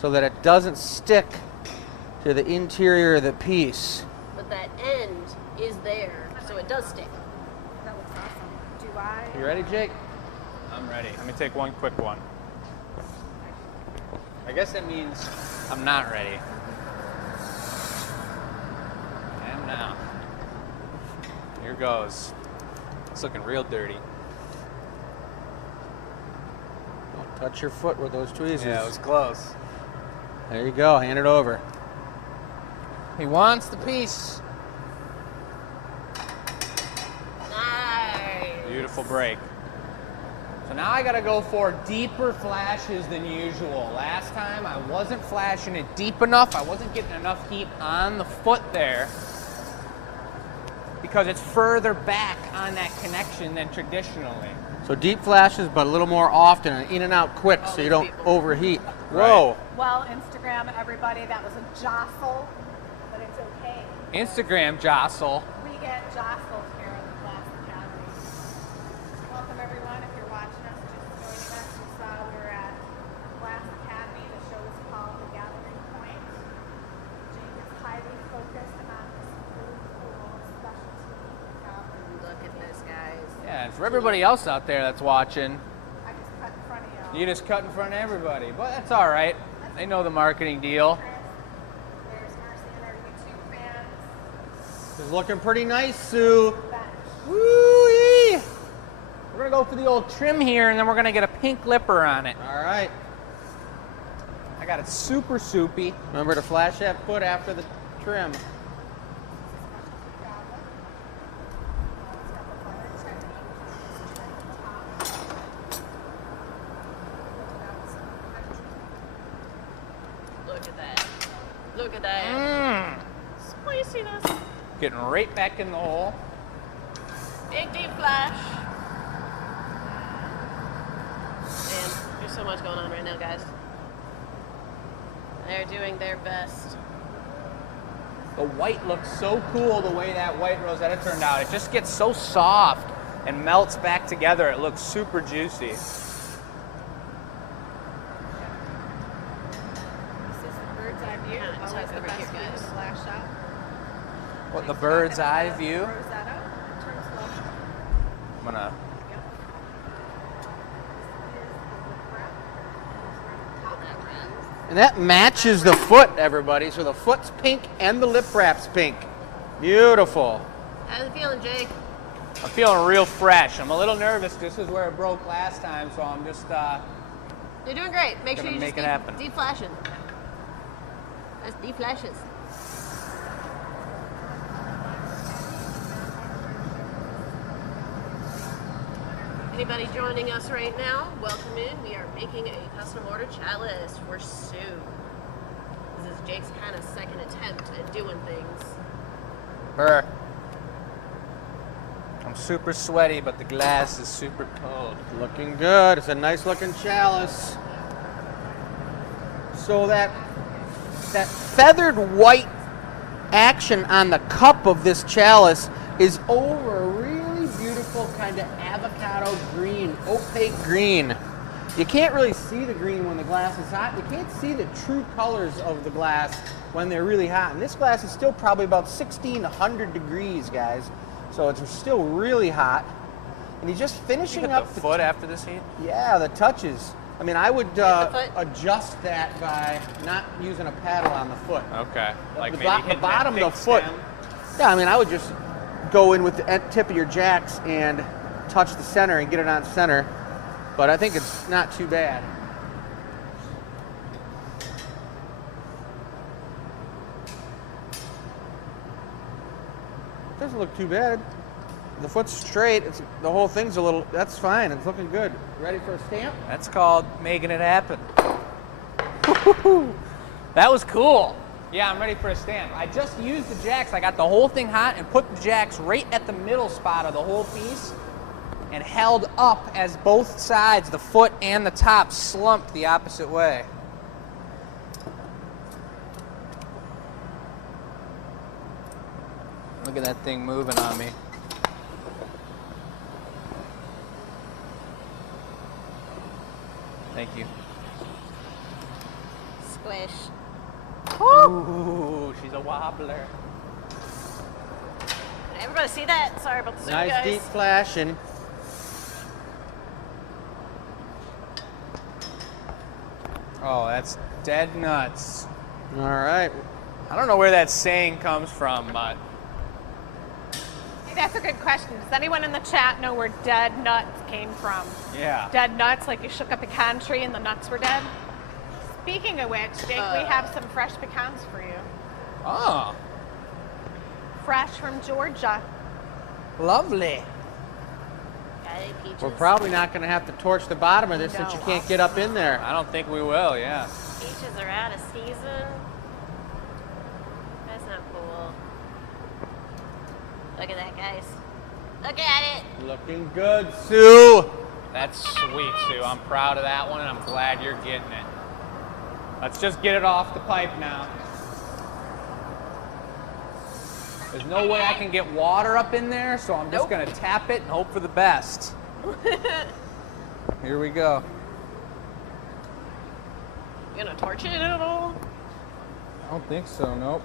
so that it doesn't stick to the interior of the piece. But that end is there, so it does stick. That looks awesome. Do I? You ready, Jake? I'm ready. Let me take one quick one. I guess that means I'm not ready. I am now. Here goes. It's looking real dirty. Don't touch your foot with those tweezers. Yeah, it was close. There you go. Hand it over. He wants the piece. Nice. Beautiful break. So now I gotta go for deeper flashes than usual. Last time I wasn't flashing it deep enough. I wasn't getting enough heat on the foot there because it's further back on that connection than traditionally. So deep flashes, but a little more often and in and out quick so you don't overheat. Whoa. Well, Instagram, everybody, that was a jostle, but it's okay. Instagram jostle. We get jostled here in the Glass Academy. Welcome, everyone. If you're watching us, just joining us, you saw we were at Glass Academy. The show is called The Gathering Point. Jake is highly focused on this really cool specialty makeup. Look at this, guys. Yeah, and for everybody else out there that's watching, I just cut in front of y'all. you just cut in front of everybody. But that's all right. They know the marketing deal. There's Marcy and our YouTube fans. This is looking pretty nice, Sue. Bench. Woo-wee! We're gonna go for the old trim here, and then we're gonna get a pink lipper on it. All right. I got it super soupy. Remember to flash that foot after the trim. Look at that. Look at that. Spiciness. Getting right back in the hole. Big deep flash. Man, there's so much going on right now, guys. They're doing their best. The white looks so cool the way that white rosetta turned out. It just gets so soft and melts back together. It looks super juicy. This is the bird's eye view. Yeah, Always tuck the over best here, view guys. of the glass shop. What, the Jake's bird's got eye the view? Rosetta. Turn slow. I'm gonna. Yep. And that matches the foot, everybody. So the foot's pink and the lip wrap's pink. Beautiful. How's it feeling, Jake? I'm feeling real fresh. I'm a little nervous. This is where it broke last time, so I'm just You're doing great. Make sure Gonna you make just it happen. deep flashing. That's deep flashes. Anybody joining us right now, welcome in. We are making a custom order chalice for Sue. This is Jake's kind of second attempt at doing things. her. I'm super sweaty, but the glass is super cold. Looking good. It's a nice looking chalice. So that feathered white action on the cup of this chalice is over a really beautiful kind of avocado green, opaque green. You can't really see the green when the glass is hot. You can't see the true colors of the glass when they're really hot. And this glass is still probably about 1,600 degrees, guys. So it's still really hot. and he's just You finishing hit up the foot after this heat? Yeah, the touches. I mean, I would the foot. adjust that by not using a paddle on the foot. Okay. Like the, maybe the hitting bottom that of the big foot. stem. Yeah, I mean, I would just go in with the tip of your jacks and touch the center and get it on center. But I think it's not too bad. Doesn't look too bad. The foot's straight. It's the whole thing's a little. That's fine. It's looking good. Ready for a stamp? That's called making it happen. That was cool. Yeah, I'm ready for a stamp. I just used the jacks. I got the whole thing hot and put the jacks right at the middle spot of the whole piece and held up as both sides, the foot and the top, slumped the opposite way. Look at that thing moving on me. Thank you. Squish. Ooh, she's a wobbler. Everybody see that? Sorry about the zoom, Nice guys. deep flash and Oh, that's dead nuts. all right. I don't know where that saying comes from, but Hey, that's a good question. Does anyone in the chat know where dead nuts came from? yeah. Dead nuts, like you shook a pecan tree and the nuts were dead? Speaking of which, Jake, we have some fresh pecans for you. Oh, Fresh from Georgia. lovely. Got it, peaches. We're probably not going to have to torch the bottom of this since No. you can't get up in there. I don't think we will, yeah. Peaches are out of season. That's not cool. Look at that, guys. Look at it. Looking good, Sue. That's sweet, Sue. I'm proud of that one, and I'm glad you're getting it. Let's just get it off the pipe now. There's no way I can get water up in there, so I'm just Nope. gonna tap it and hope for the best. Here we go. You gonna torch it at all? I don't think so, nope.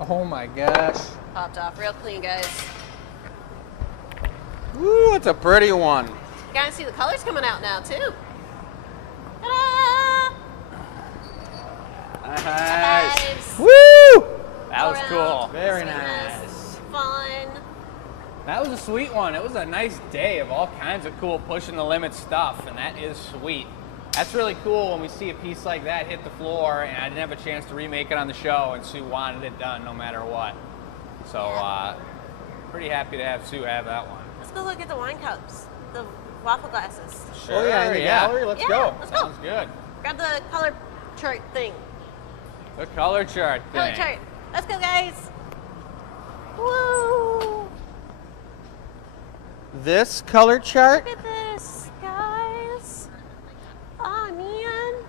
Oh my gosh. Popped off real clean, guys. Woo, it's a pretty one. You guys see the colors coming out now, too. Ta-da! Nice. Guys. Woo! That was cool. Very Sweetness. nice. Fun. That was a sweet one. It was a nice day of all kinds of cool pushing the limit stuff, and that is sweet. That's really cool when we see a piece like that hit the floor, and I didn't have a chance to remake it on the show, and Sue wanted it done no matter what. So, pretty happy to have Sue have that one. Let's go look at the wine cups, the waffle glasses. Oh yeah, in the gallery. Let's Yeah, go. let's go. Sounds good. Grab the color chart thing. The color chart thing. Color chart. Let's go, guys. Woo! This color chart. Look at this, guys. Oh, man.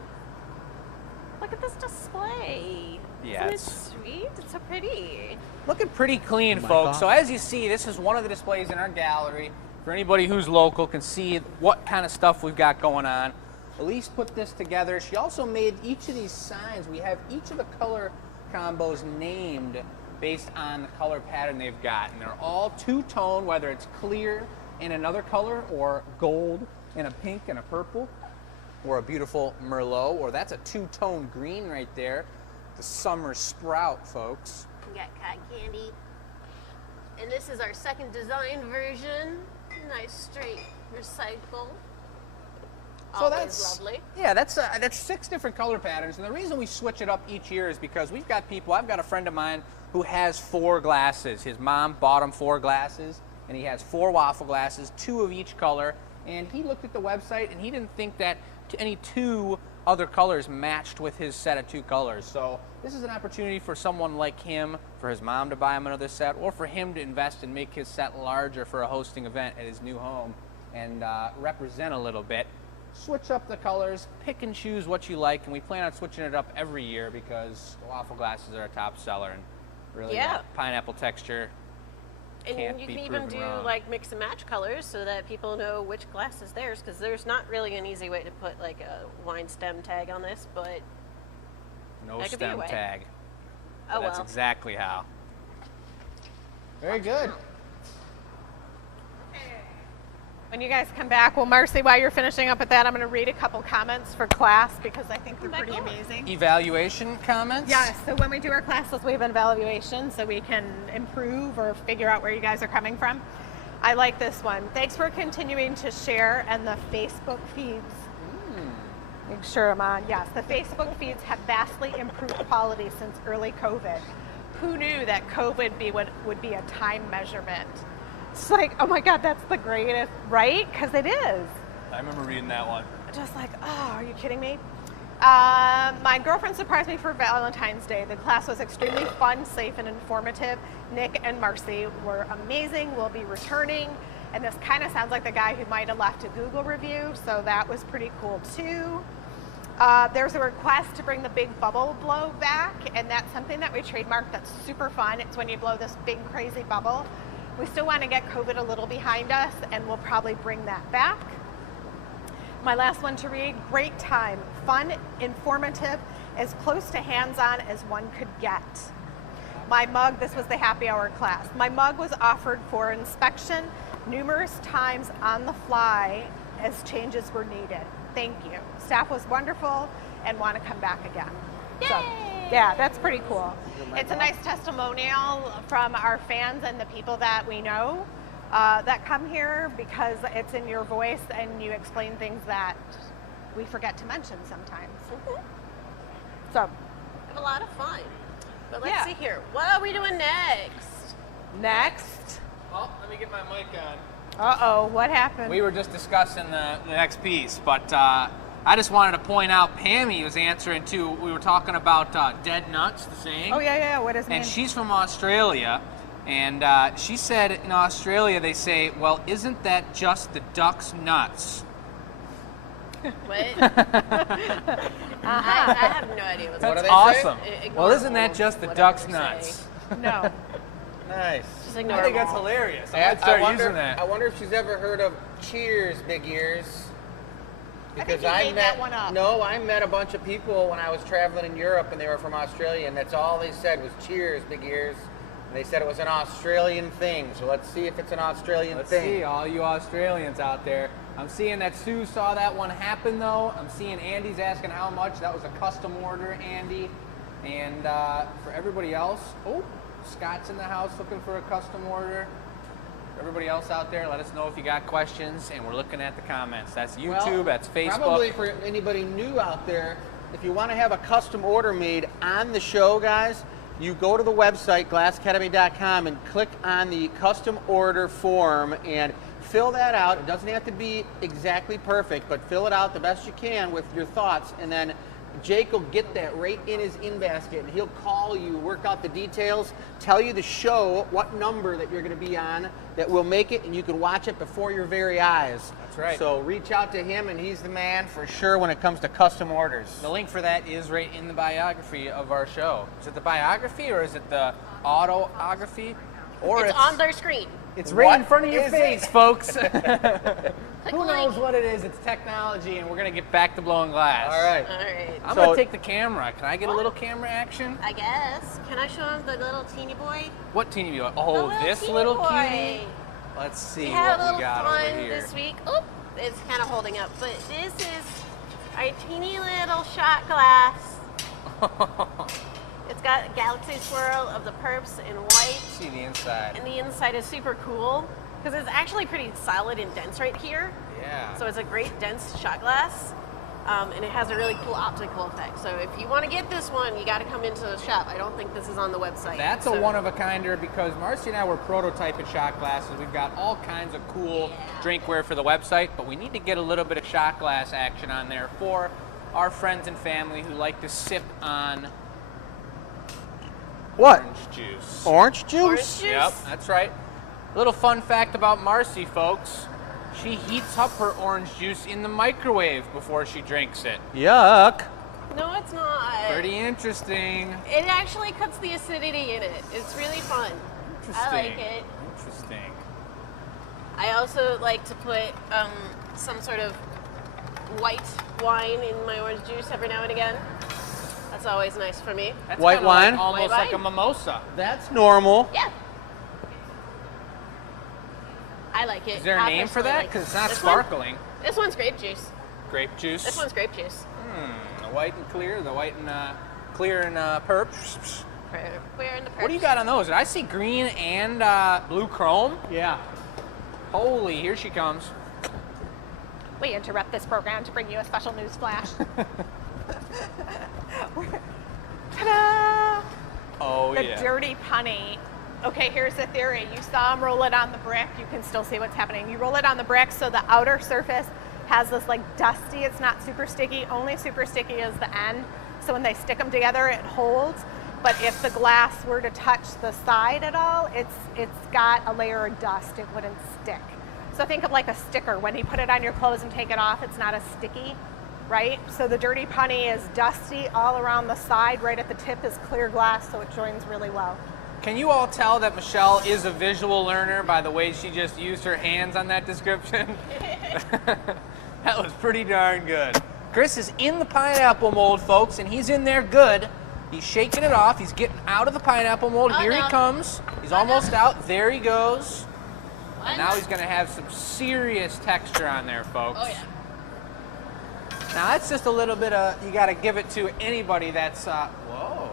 Look at this display. Yeah, Isn't it it's- sweet? It's so pretty. Looking pretty clean, Oh my folks. So God. as you see, this is one of the displays in our gallery. For anybody who's local can see what kind of stuff we've got going on. Elise put this together. She also made each of these signs. We have each of the color combos named based on the color pattern they've got. And they're all two-tone, whether it's clear in another color or gold and a pink and a purple or a beautiful Merlot, or that's a two-tone green right there. The summer sprout, folks. We got cotton candy. And this is our second design version. Nice straight recycle. So Always that's lovely. Yeah, that's 6 different color patterns, and the reason we switch it up each year is because we've got people. I've got a friend of mine who has 4 glasses. His mom bought him 4 glasses, and he has 4 waffle glasses, 2 of each color. And he looked at the website, and he didn't think that any 2 other colors matched with his set of 2 colors. So this is an opportunity for someone like him, for his mom to buy him another set, or for him to invest and make his set larger for a hosting event at his new home and represent a little bit. Switch up the colors, pick and choose what you like, and we plan on switching it up every year because the waffle glasses are a top seller and really Yeah. that pineapple texture. And Can't you be can even proven do wrong. like mix and match colors so that people know which glass is theirs, because there's not really an easy way to put like a wine stem tag on this, but No That could be a stem way. tag. oh That's well. exactly how. Very good. When you guys come back, well, Marcy, while you're finishing up with that, I'm going to read a couple comments for class because I think they're pretty amazing. Evaluation comments? Yeah, so when we do our classes, we have an evaluation so we can improve or figure out where you guys are coming from. I like this one. Thanks for continuing to share and the Facebook feeds. Make sure I'm on. Yes, the Facebook feeds have vastly improved quality since early COVID. Who knew that COVID would be a time measurement? It's like, oh my God, that's the greatest, right? Because it is. I remember reading that one. Just like, oh, are you kidding me? My girlfriend surprised me for Valentine's Day. The class was extremely fun, safe, and informative. Nick and Marcy were amazing. We'll be returning. And this kind of sounds like the guy who might have left a Google review, so that was pretty cool too. There's a request to bring the big bubble blow back, and that's something that we trademarked that's super fun. It's when you blow this big crazy bubble. We still want to get COVID a little behind us, and we'll probably bring that back. My last one to read, great time, fun, informative, as close to hands-on as one could get. My mug, this was the happy hour class. My mug was offered for inspection numerous times on the fly as changes were needed. Thank you. Staff was wonderful and want to come back again. Yay! So, yeah, that's pretty cool. It's a nice testimonial from our fans and the people that we know that come here because it's in your voice and you explain things that we forget to mention sometimes. So, Have a lot of fun. But let's Yeah. see here. What are we doing next? next. Well, let me get my mic on. Uh-oh, what happened? We were just discussing the next piece, but I just wanted to point out Pammy was answering too. We were talking about dead nuts, the saying. Oh, yeah, what is it? And she's from Australia, and she said in Australia they say, well, isn't that just the duck's nuts? What? I have no idea what's What That's do they awesome. say? Well, isn't that just the Whatever duck's they nuts? No. Nice. Just I ignore think them that's all. hilarious. I I might start wonder, using that. I wonder if she's ever heard of Cheers, Big Ears. I think you made that one up. No, I met a bunch of people when I was traveling in Europe, and they were from Australia, and that's all they said was Cheers, Big Ears. And they said it was an Australian thing. So let's see if it's an Australian Let's thing. see, all you Australians out there. I'm seeing that Sue saw that one happen, though. I'm seeing Andy's asking how much. That was a custom order, Andy. And for everybody else, oh, Scott's in the house looking for a custom order. For everybody else out there, let us know if you got questions, and we're looking at the comments. That's YouTube, Well, that's Facebook. Probably for anybody new out there, if you want to have a custom order made on the show, guys, you go to the website, glassacademy.com, and click on the custom order form and fill that out. It doesn't have to be exactly perfect, but fill it out the best you can with your thoughts, and then Jake will get that right in his in-basket, and he'll call you, work out the details, tell you the show, what number that you're going to be on, that will make it, and you can watch it before your very eyes. That's right. So reach out to him, and he's the man for sure when it comes to custom orders. The link for that is right in the biography of our show. Is it the biography, or is it the autoography? Or It's on their screen. It's right in What front of your is face, it? folks. Click Who the link. knows what it is? It's technology, and we're going to get back to blowing glass. All right. All right. I'm So- going to take the camera. Can I get a little camera action? I guess. Can I show them the little teeny boy? What teeny boy? The Oh, this teeny little boy. cutie? Let's see We had a what little we got fun over here. this week. Oop, it's kind of holding up, but this is our teeny little shot glass. It's got a galaxy swirl of the perps in white, See the inside. and the inside is super cool because it's actually pretty solid and dense right here. Yeah. So it's a great dense shot glass, and it has a really cool optical effect. So if you want to get this one, you got to come into the shop. I don't think this is on the website. That's so a one-of-a-kinder because Marcy and I were prototyping shot glasses. We've got all kinds of cool drinkware for the website, but we need to get a little bit of shot glass action on there for our friends and family who like to sip on What? orange juice. Orange juice? Orange juice? Yep, that's right. Little fun fact about Marcy, folks. She heats up her orange juice in the microwave before she drinks it. Yuck. No, it's not. Pretty interesting. It actually cuts the acidity in it. It's really fun. Interesting. I like it. Interesting. I also like to put some sort of white wine in my orange juice every now and again. That's always nice for me. That's White kinda wine? Like, almost White like a wine. mimosa. That's normal. Yeah. I like like it. Is there a name for that? Because it's not sparkling. This one's grape juice. Grape juice. This one's grape juice. The white and clear, the white and clear and perp. Clear in the What do you got on those? Did I see green and blue chrome? Yeah. Holy, here she comes. We interrupt this program to bring you a special news flash. Ta-da! Oh, The yeah. dirty punny. Okay, here's the theory. You saw him roll it on the brick. You can still see what's happening. You roll it on the brick so the outer surface has this like dusty, it's not super sticky. Only super sticky is the end. So when they stick them together, it holds. But if the glass were to touch the side at all, it's got a layer of dust. It wouldn't stick. So think of like a sticker. When you put it on your clothes and take it off, it's not as sticky, right? So the dirty punny is dusty all around the side. Right at the tip is clear glass, so it joins really well. Can you all tell that Michelle is a visual learner by the way she just used her hands on that description? That was pretty darn good. Chris is in the pineapple mold, folks, and he's in there good. He's shaking it off. He's getting out of the pineapple mold. Oh, Here no. he comes. He's Oh, almost no. out. There he goes. One. Now he's going to have some serious texture on there, folks. Oh, yeah. Now that's just a little bit of, you got to give it to anybody that's, whoa.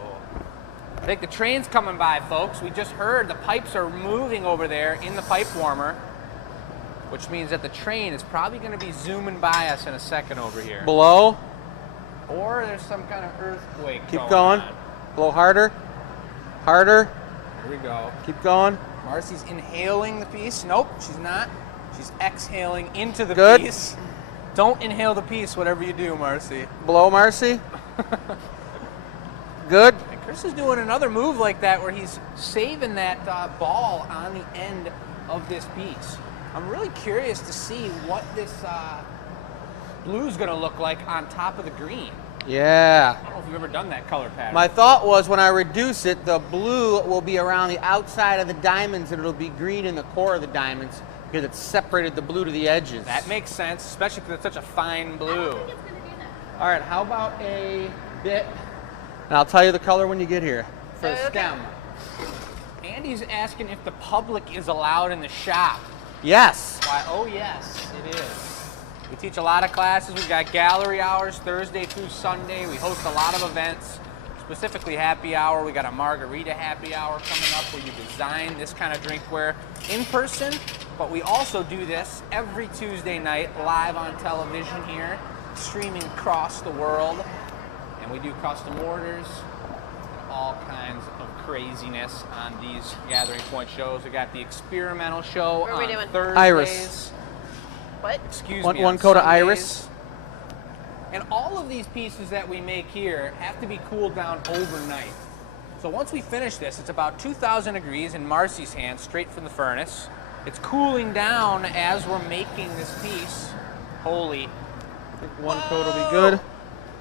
I think the train's coming by, folks. We just heard the pipes are moving over there in the pipe warmer, which means that the train is probably going to be zooming by us in a second over here. Blow. Or there's some kind of earthquake Keep going. on. Blow harder. Harder. Here we go. Keep going. Marcy's inhaling the piece. Nope, she's not. She's exhaling into the Good. piece. Don't inhale the piece, whatever you do, Marcy. Blow, Marcy. Good. And Chris is doing another move like that where he's saving that ball on the end of this piece. I'm really curious to see what this blue is going to look like on top of the green. Yeah. I don't know if you've ever done that color pattern. My thought was when I reduce it, the blue will be around the outside of the diamonds and it'll be green in the core of the diamonds because it's separated the blue to the edges. That makes sense, especially because it's such a fine blue. All right, how about a bit? And I'll tell you the color when you get here for the Okay. stem. Andy's asking if the public is allowed in the shop. Yes. Why, oh yes, it is. We teach a lot of classes. We've got gallery hours Thursday through Sunday. We host a lot of events, specifically happy hour. We got a margarita happy hour coming up where you design this kind of drinkware in person, but we also do this every Tuesday night live on television here, streaming across the world. And we do custom orders, all kinds of craziness on these Gathering Point shows. We got the experimental show What are we on doing? Thursdays. Iris. What? Excuse One me. on coat of Sundays. iris. And all of these pieces that we make here have to be cooled down overnight. So once we finish this, it's about 2,000 degrees in Marcy's hands, straight from the furnace. It's cooling down as we're making this piece. Holy. I think one coat will be good.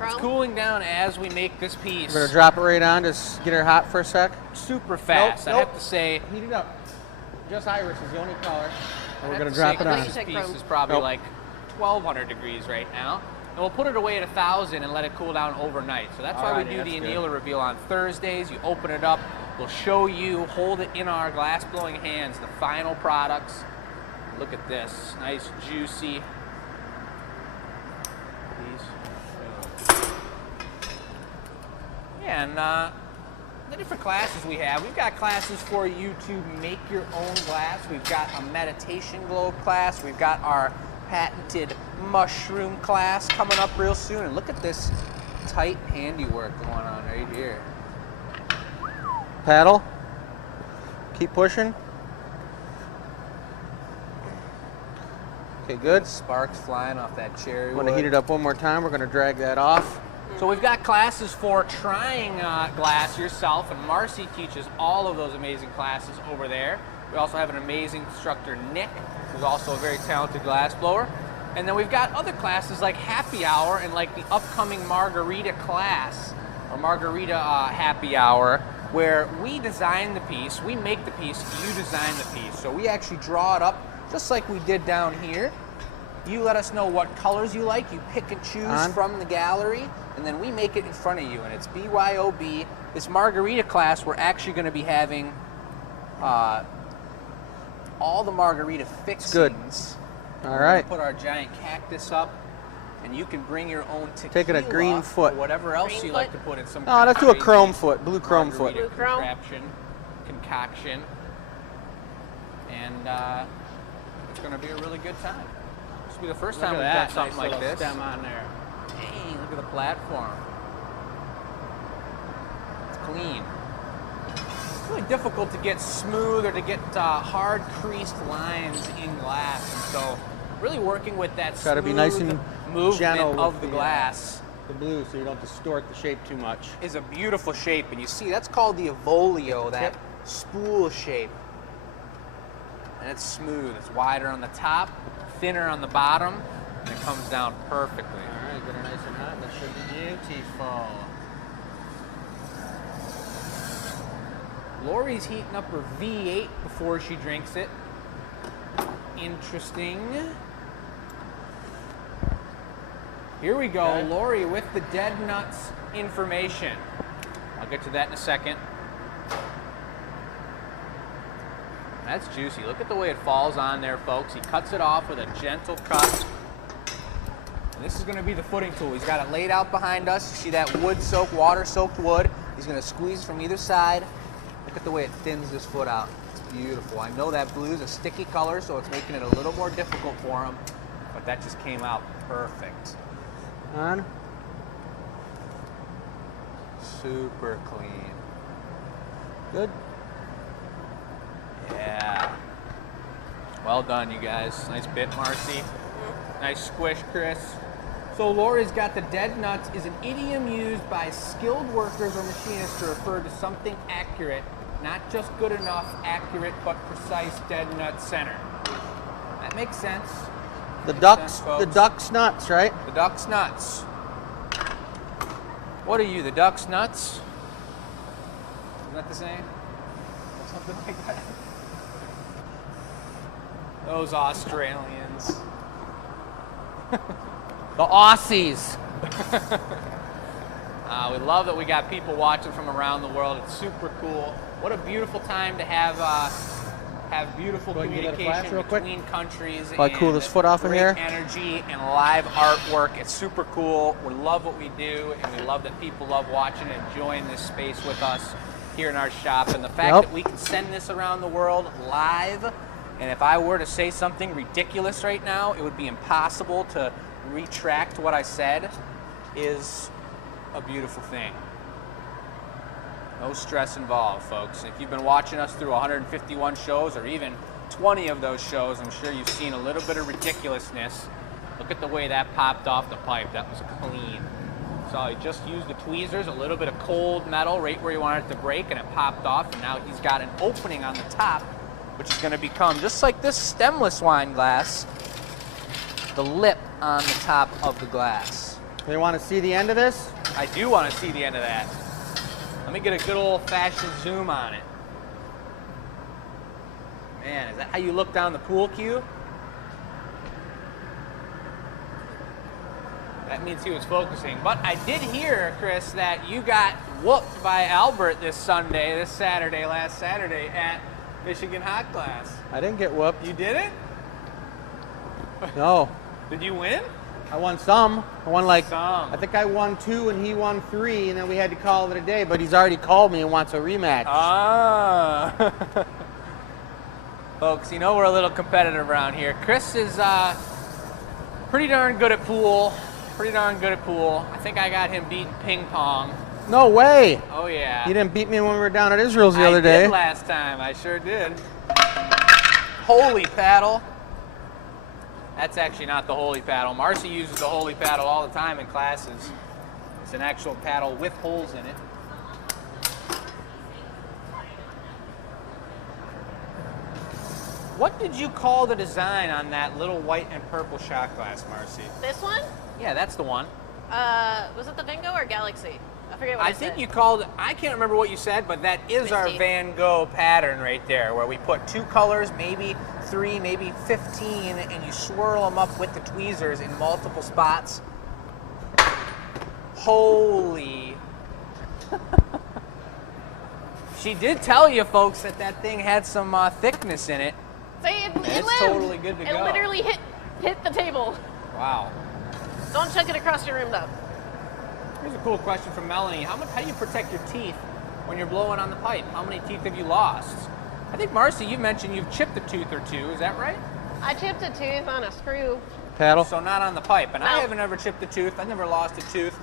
It's cooling down as we make this piece. We're gonna drop it right on, just get her hot for a sec. Super fast. Nope, I have nope. to say, Heat it up. Just iris is the only color. And we're I gonna have to drop say, it on. Chris's Take piece chrome. is probably Nope. like 1,200 degrees right now. And we'll put it away at 1,000 and let it cool down overnight. So that's why we Alrighty, do that's the good. annealer reveal on Thursdays. You open it up. We'll show you, hold it in our glass blowing hands, the final products. Look at this. Nice, juicy piece. Yeah, and the different classes we have. We've got classes for you to make your own glass. We've got a meditation globe class. We've got our patented mushroom class coming up real soon. And look at this tight handiwork going on right here. Paddle. Keep pushing. Okay, good. Sparks flying off that cherry I'm gonna wood. heat it up one more time. We're gonna drag that off. So we've got classes for trying glass yourself, and Marcy teaches all of those amazing classes over there. We also have an amazing instructor, Nick, who's also a very talented glass blower. And then we've got other classes like happy hour and like the upcoming margarita class, or margarita happy hour, where we design the piece, we make the piece, you design the piece. So we actually draw it up just like we did down here. You let us know what colors you like, you pick and choose On. from the gallery, and then we make it in front of you, and it's BYOB. This margarita class, we're actually going to be having all the margarita fixings. good. All We're right. gonna put our giant cactus up, and you can bring your own tequila. Taking a green foot. Or whatever else Green you like foot? to put in some. Oh, let's do a crazy chrome foot, blue chrome foot. margarita Blue chrome. concoction, and it's gonna be a really good time. This will be the first time we've done something like this. Stem on there. Dang, look at the platform. It's clean. It's really difficult to get smooth or to get hard creased lines in glass, and so really working with that Got to be nice and movement gentle of with the glass the blue, so you don't distort the shape too much. is a beautiful shape. And you see, that's called the Evolio, that Yep. spool shape. And it's smooth. It's wider on the top, thinner on the bottom, and it comes down perfectly. All right, get her nice and hot. That should be beautiful. Lori's heating up her V8 before she drinks it. Interesting. Here we go, Okay. Lori with the dead nuts information. I'll get to that in a second. That's juicy. Look at the way it falls on there, folks. He cuts it off with a gentle cut. And this is going to be the footing tool. He's got it laid out behind us. You see that wood-soaked, water-soaked wood. He's going to squeeze from either side. Look at the way it thins this foot out. It's beautiful. I know that blue is a sticky color, so it's making it a little more difficult for him. But that just came out perfect. On. Super clean. Good. Yeah. Well done, you guys. Nice bit, Marcy. Nice squish, Chris. So Lori's got the dead nuts is an idiom used by skilled workers or machinists to refer to something accurate, not just good enough, accurate, but precise dead nut center. That makes sense. The Makes duck's sense, folks. the duck's nuts, right? The duck's nuts. What are you, the duck's nuts? Isn't that the same? Or something like that? Those Australians. The Aussies. We love that we got people watching from around the world. It's super cool. What a beautiful time to have beautiful Go ahead and give that a flash communication real quick. between countries. While I cool this foot off in great here. energy and live artwork. It's super cool. We love what we do, and we love that people love watching and enjoying this space with us here in our shop. And the fact Yep. that we can send this around the world live, and if I were to say something ridiculous right now, it would be impossible to retract what I said, is a beautiful thing. No stress involved, folks. If you've been watching us through 151 shows or even 20 of those shows, I'm sure you've seen a little bit of ridiculousness. Look at the way that popped off the pipe. That was clean. So I just used the tweezers, a little bit of cold metal right where you wanted it to break, and it popped off. And now he's got an opening on the top, which is going to become, just like this stemless wine glass, the lip on the top of the glass. They want to see the end of this? I do want to see the end of that. Let me get a good old-fashioned zoom on it. Man, is that how you look down the pool cue? That means he was focusing. But I did hear, Chris, that you got whooped by Albert this Saturday, last Saturday at Michigan Hot Glass. I didn't get whooped. You didn't? No. Did you win? I won some. I won like, Some. I think I won 2 and he won 3, and then we had to call it a day, but he's already called me and wants a rematch. Ah. Folks, you know we're a little competitive around here. Chris is pretty darn good at pool. I think I got him beating ping pong. No way. Oh, yeah. You didn't beat me when we were down at Israel's the other day. I did last time. I sure did. Holy paddle. That's actually not the holy paddle. Marcy uses the holy paddle all the time in classes. It's an actual paddle with holes in it. What did you call the design on that little white and purple shot glass, Marcy? This one? Yeah, that's the one. Was it the Vingo or Galaxy? I forget what I I think said. you called it, I can't remember what you said, but that is our Misty. Van Gogh pattern right there, where we put 2 colors, maybe 3, maybe 15, and you swirl them up with the tweezers in multiple spots. Holy. She did tell you, folks, that that thing had some thickness in it. See, it It's lived. totally good to it go. literally hit the table. Wow. Don't chuck it across your room, though. Here's a cool question from Melanie. How do you protect your teeth when you're blowing on the pipe? How many teeth have you lost? I think, Marcy, you mentioned you've chipped a tooth or two. Is that right? I chipped a tooth on a screw. Paddle. So not on the pipe. And I No. haven't ever chipped a tooth. I've never lost a tooth.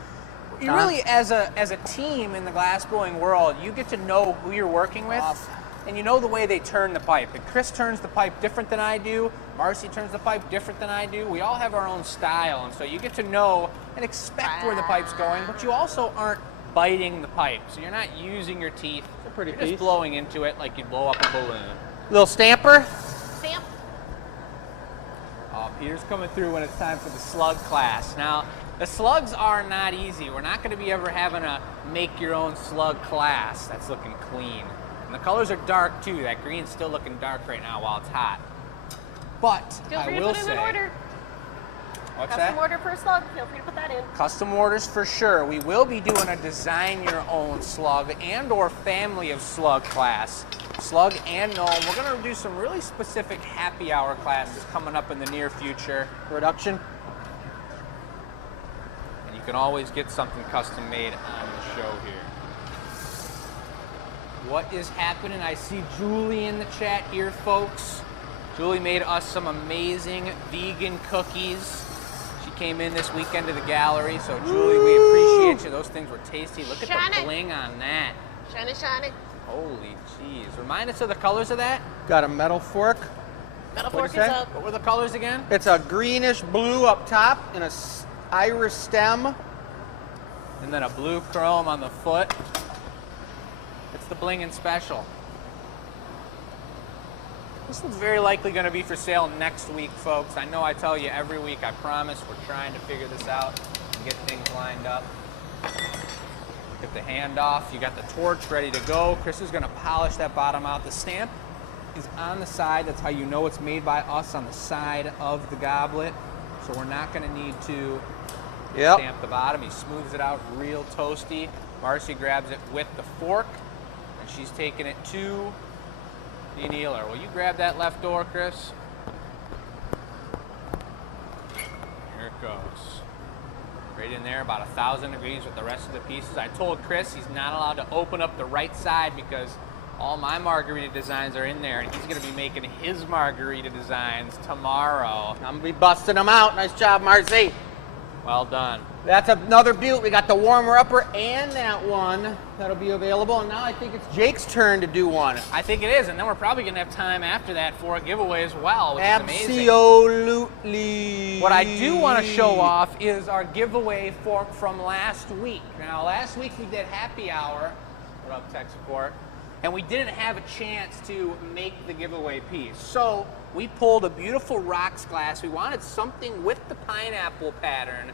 You Don? really, as a team in the glass blowing world, you get to know who you're working with, and you know the way they turn the pipe. And Chris turns the pipe different than I do. Marcy turns the pipe different than I do. We all have our own style, and so you get to know and expect where the pipe's going, but you also aren't biting the pipe. So you're not using your teeth. It's a pretty You're just piece. blowing into it like you'd blow up a balloon. Little stamper. Stamp. Oh, Peter's coming through when it's time for the slug class. Now, the slugs are not easy. We're not going to be ever having a make your own slug class. That's looking clean. And the colors are dark too. That green's still looking dark right now while it's hot. But Feel free I to will put in say, an order. what's Custom that? order for a slug. Feel free to put that in. Custom orders for sure. We will be doing a design your own slug and or family of slug class. Slug and gnome. We're going to do some really specific happy hour classes coming up in the near future. Production. And you can always get something custom made on the show here. What is happening? I see Julie in the chat here, folks. Julie made us some amazing vegan cookies. She came in this weekend to the gallery, so Julie, we appreciate you. Those things were tasty. Look at Shiny. the bling on that. Shiny, shiny. Holy jeez. Remind us of the colors of that. Got a metal fork. Metal What'd fork you is say? up. What were the colors again? It's a greenish blue up top and a iris stem. And then a blue chrome on the foot. It's the blingin' special. This is very likely going to be for sale next week, folks. I know I tell you every week, I promise we're trying to figure this out and get things lined up. Get the handoff. You got the torch ready to go. Chris is going to polish that bottom out. The stamp is on the side. That's how you know it's made by us, on the side of the goblet. So we're not going to need to stamp the bottom. He smooths it out real toasty. Marcy grabs it with the fork, and she's taking it to the annealer. Will you grab that left door, Chris? Here it goes. Right in there, about 1,000 degrees with the rest of the pieces. I told Chris he's not allowed to open up the right side because all my margarita designs are in there, and he's going to be making his margarita designs tomorrow. I'm gonna be busting them out. Nice job, Marcy. Well done. That's another beaut. We got the warmer upper and that one that'll be available. And now I think it's Jake's turn to do one. I think it is, and then we're probably going to have time after that for a giveaway as well, which is amazing. Absolutely. What I do want to show off is our giveaway from last week. Now, last week we did happy hour. What up, tech support? And we didn't have a chance to make the giveaway piece. So we pulled a beautiful rocks glass. We wanted something with the pineapple pattern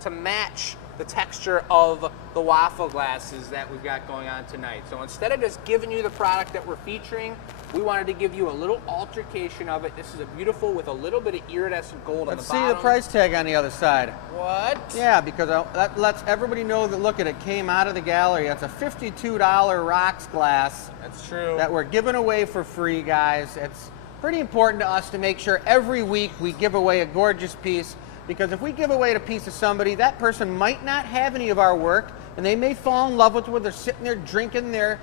to match the texture of the waffle glasses that we've got going on tonight. So instead of just giving you the product that we're featuring, we wanted to give you a little altercation of it. This is a beautiful with a little bit of iridescent gold on Let's the see bottom. the price tag on the other side. What? Yeah, because that lets everybody know that, look at it, came out of the gallery. That's a $52 rocks glass That's true. that we're giving away for free, guys. It's pretty important to us to make sure every week we give away a gorgeous piece, because if we give away a piece to somebody, that person might not have any of our work, and they may fall in love with it when they're sitting there drinking their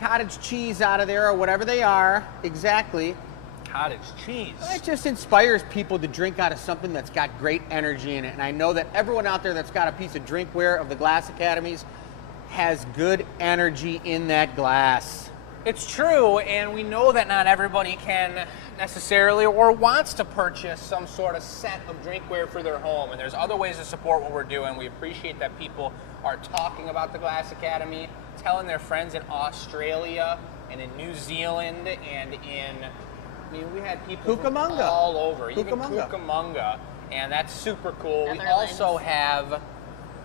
cottage cheese out of there or whatever they are. Exactly. Cottage cheese. It just inspires people to drink out of something that's got great energy in it. And I know that everyone out there that's got a piece of drinkware of the Glass Academies has good energy in that glass. It's true, and we know that not everybody can necessarily or wants to purchase some sort of set of drinkware for their home, and there's other ways to support what we're doing. We appreciate that people are talking about the Glass Academy, telling their friends in Australia and in New Zealand and in, I mean, we had people from Cucamonga. all over, even Cucamonga. Cucamonga, and that's super cool. We Netherlands. also have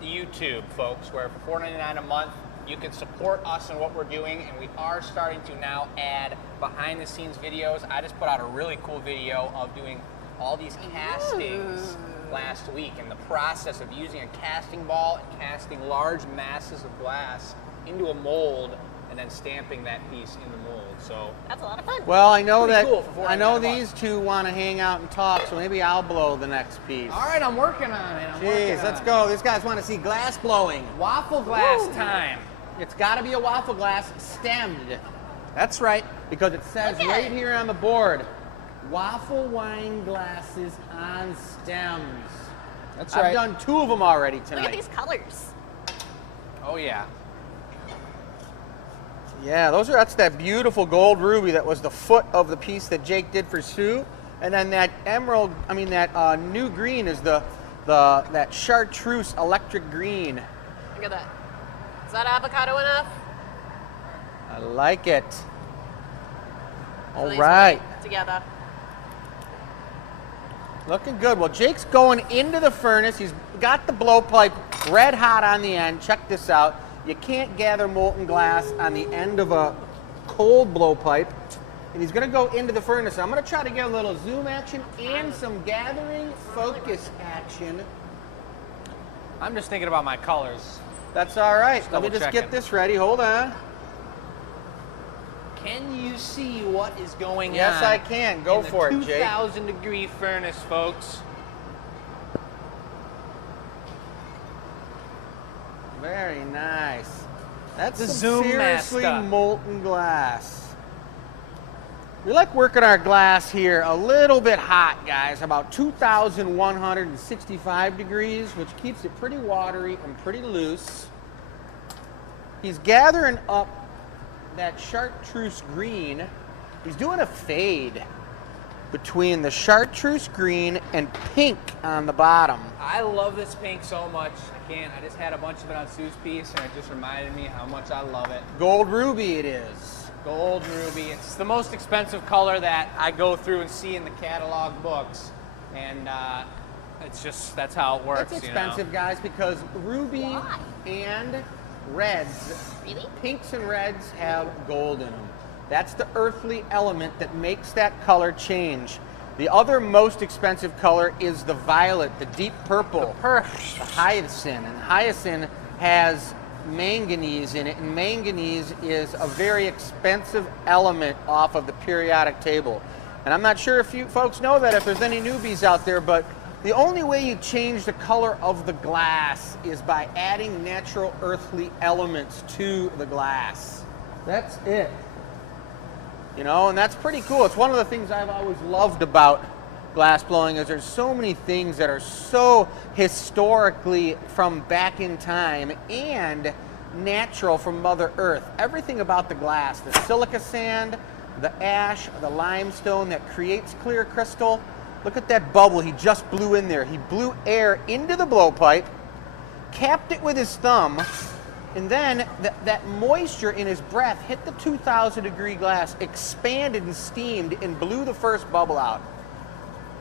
YouTube, folks, where for $4.99 a month, you can support us in what we're doing, and we are starting to now add behind-the-scenes videos. I just put out a really cool video of doing all these castings last week, and the process of using a casting ball and casting large masses of glass into a mold and then stamping that piece in the mold. So That's a lot of fun. Well, I know Pretty that cool for I know 49 these two want to hang out and talk, so maybe I'll blow the next piece. all right, I'm working on it. Jeez, let's go. These guys want to see glass blowing. Waffle glass time. It's got to be a waffle glass stemmed, That's right. because it says Look at right it. here on the board, waffle wine glasses on stems. That's I've done 2 of them already Look tonight. at these colors. Oh yeah. Yeah, that's that beautiful gold ruby that was the foot of the piece that Jake did for Sue, and then that that new green is that chartreuse electric green. Look at that. Is that avocado enough? I like it. So All these right, went together. looking good. Well, Jake's going into the furnace. He's got the blowpipe red hot on the end. Check this out. You can't gather molten glass on the end of a cold blowpipe. And he's going to go into the furnace. I'm going to try to get a little zoom action and some gathering focus action. I'm just thinking about my colors. That's all right. Just Let me double just checking. get this ready. Hold on. Can you see what is going Yes, on? I can. Go in for the it, Jake. 2,000 degree furnace, folks. Very nice. That's The some Zoom seriously master. molten glass. We like working our glass here a little bit hot, guys, about 2,165 degrees, which keeps it pretty watery and pretty loose. He's gathering up that chartreuse green. He's doing a fade between the chartreuse green and pink on the bottom. I love this pink so much. I just had a bunch of it on Sue's piece, and it just reminded me how much I love it. Gold ruby it is. Gold ruby. It's the most expensive color that I go through and see in the catalog books, and that's how it works. It's expensive, guys, because ruby Why? and reds, Really? pinks and reds have gold in them. That's the earthly element that makes that color change. The other most expensive color is the violet, the deep purple, the hyacinth. And hyacinth has manganese in it, and manganese is a very expensive element off of the periodic table. And I'm not sure if you folks know that, if there's any newbies out there, but the only way you change the color of the glass is by adding natural earthly elements to the glass. That's it. You know, and that's pretty cool. It's one of the things I've always loved about glass blowing is there's so many things that are so historically from back in time and natural from Mother Earth. Everything about the glass, the silica sand, the ash, the limestone that creates clear crystal. Look at that bubble he just blew in there. He blew air into the blowpipe, capped it with his thumb, and then that moisture in his breath hit the 2,000 degree glass, expanded and steamed, and blew the first bubble out.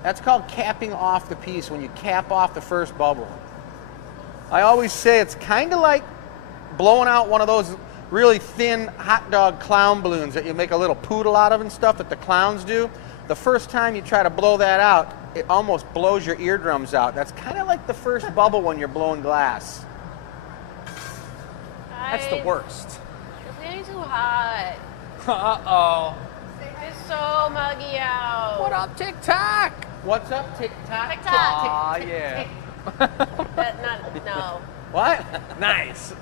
That's called capping off the piece, when you cap off the first bubble. I always say it's kind of like blowing out one of those really thin hot dog clown balloons that you make a little poodle out of and stuff that the clowns do. The first time you try to blow that out, it almost blows your eardrums out. That's kind of like the first bubble when you're blowing glass. That's the worst. It's getting too hot. Uh-oh. It's so muggy out. What up, TikTok? What's up, TikTok? TikTok. Aw, yeah. No. What? Nice.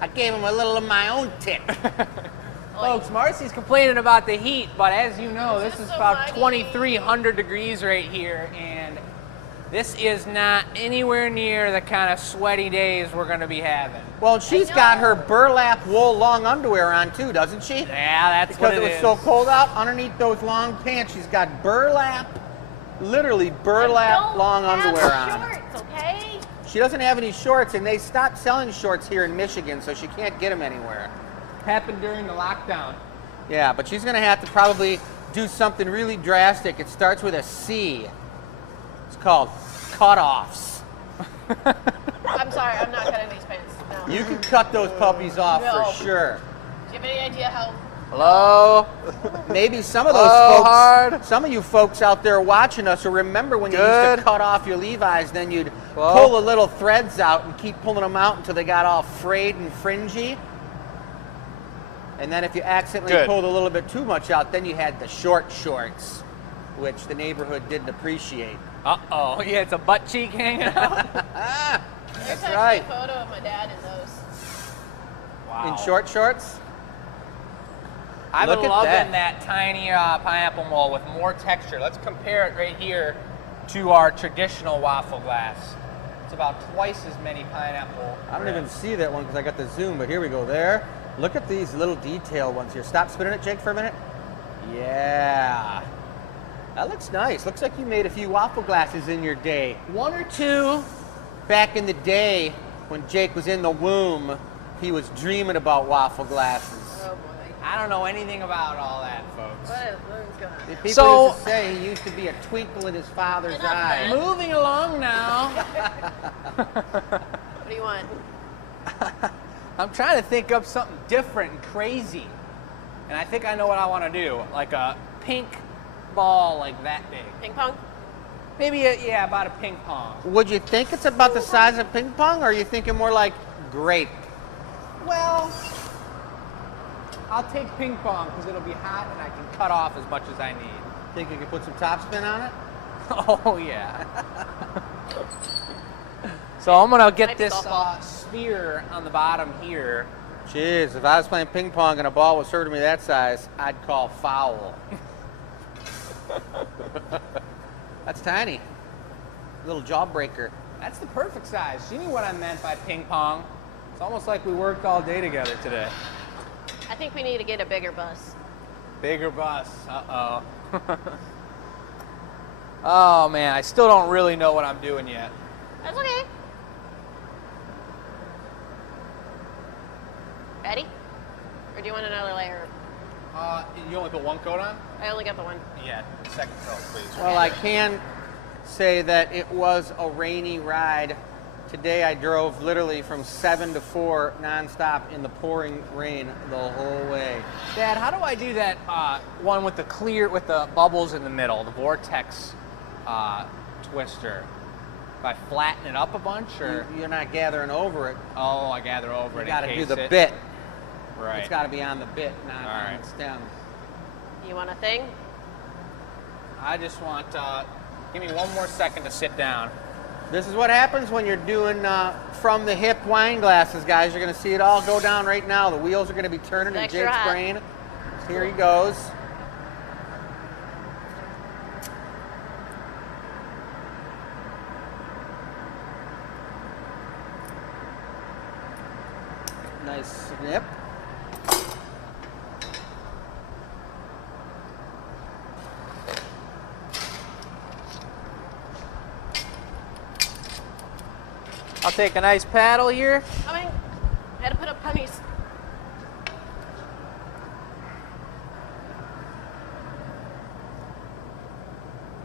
I gave him a little of my own tip. Folks, Marcy's complaining about the heat, but as you know, this is so about muggy. 2,300 degrees right here, and this is not anywhere near the kind of sweaty days we're going to be having. Well, she's got her burlap wool long underwear on too, doesn't she? Yeah, that's Because what it was is. so cold out, underneath those long pants, she's got burlap, literally burlap long underwear on. Shorts, okay? She doesn't have any shorts, and they stopped selling shorts here in Michigan, so she can't get them anywhere. Happened during the lockdown. Yeah, but she's going to have to probably do something really drastic. It starts with a C. It's called cutoffs. I'm sorry, I'm not cutting these pants. No. You can cut those puppies off No. for sure. Do you have any idea how? Hello? Maybe some of those Hello, folks, hard. some of you folks out there watching us will remember when you used Good. to cut off your Levi's, then you'd Hello? pull the little threads out and keep pulling them out until they got all frayed and fringy. And then if you accidentally Good. pulled a little bit too much out, then you had the short shorts, which the neighborhood didn't appreciate. Uh-oh. Yeah, it's a butt cheek hanging out. That's There's right. actually a photo of my dad in those. Wow. In short shorts? I've Look been at loving that. that tiny pineapple mold with more texture. Let's compare it right here to our traditional waffle glass. It's about twice as many pineapple. I don't even rims. see that one because I got the zoom, but here we go there. Look at these little detail ones here. Stop spinning it, Jake, for a minute. Yeah. That looks nice. Looks like you made a few waffle glasses in your day. One or two. Back in the day when Jake was in the womb, he was dreaming about waffle glasses. Oh boy. I don't know anything about all that, folks. What is going on? People So- used to say he used to be a twinkle in his father's Enough, eye. man. Moving along now. What do you want? I'm trying to think of something different and crazy. And I think I know what I want to do. Like a pink ball like that big. Ping pong? Maybe, about a ping pong. Would you think it's about the size of ping pong, or are you thinking more like grape? Well, I'll take ping pong because it'll be hot and I can cut off as much as I need. Think you could put some topspin on it? Oh, yeah. So I'm going to get Nice this softball. sphere on the bottom here. Jeez, if I was playing ping pong and a ball was serving me that size, I'd call foul. That's tiny. Little jawbreaker. That's the perfect size. She knew what I meant by ping pong. It's almost like we worked all day together today. I think we need to get a bigger bus. Bigger bus. Uh-oh. Oh, man. I still don't really know what I'm doing yet. That's okay. Ready? Or do you want another layer? You only put one coat on? I only got the one. Yeah, second coat, please. Well, I can say that it was a rainy ride. Today I drove literally from 7 to 4 nonstop in the pouring rain the whole way. Dad, how do I do that one with the bubbles in the middle, the vortex twister? If I flatten it up a bunch, or You're not gathering over it. I gather over You it. got to do encase the it. bit. Right. It's got to be on the bit, not All on right. the stem. You want a thing? I just want give me one more second to sit down. This is what happens when you're doing from the hip wine glasses, guys. You're going to see it all go down right now. The wheels are going to be turning in Extra Jake's hot. brain. Here he goes. Nice snip. I'll take a nice paddle here. Coming. I had to put up pennies.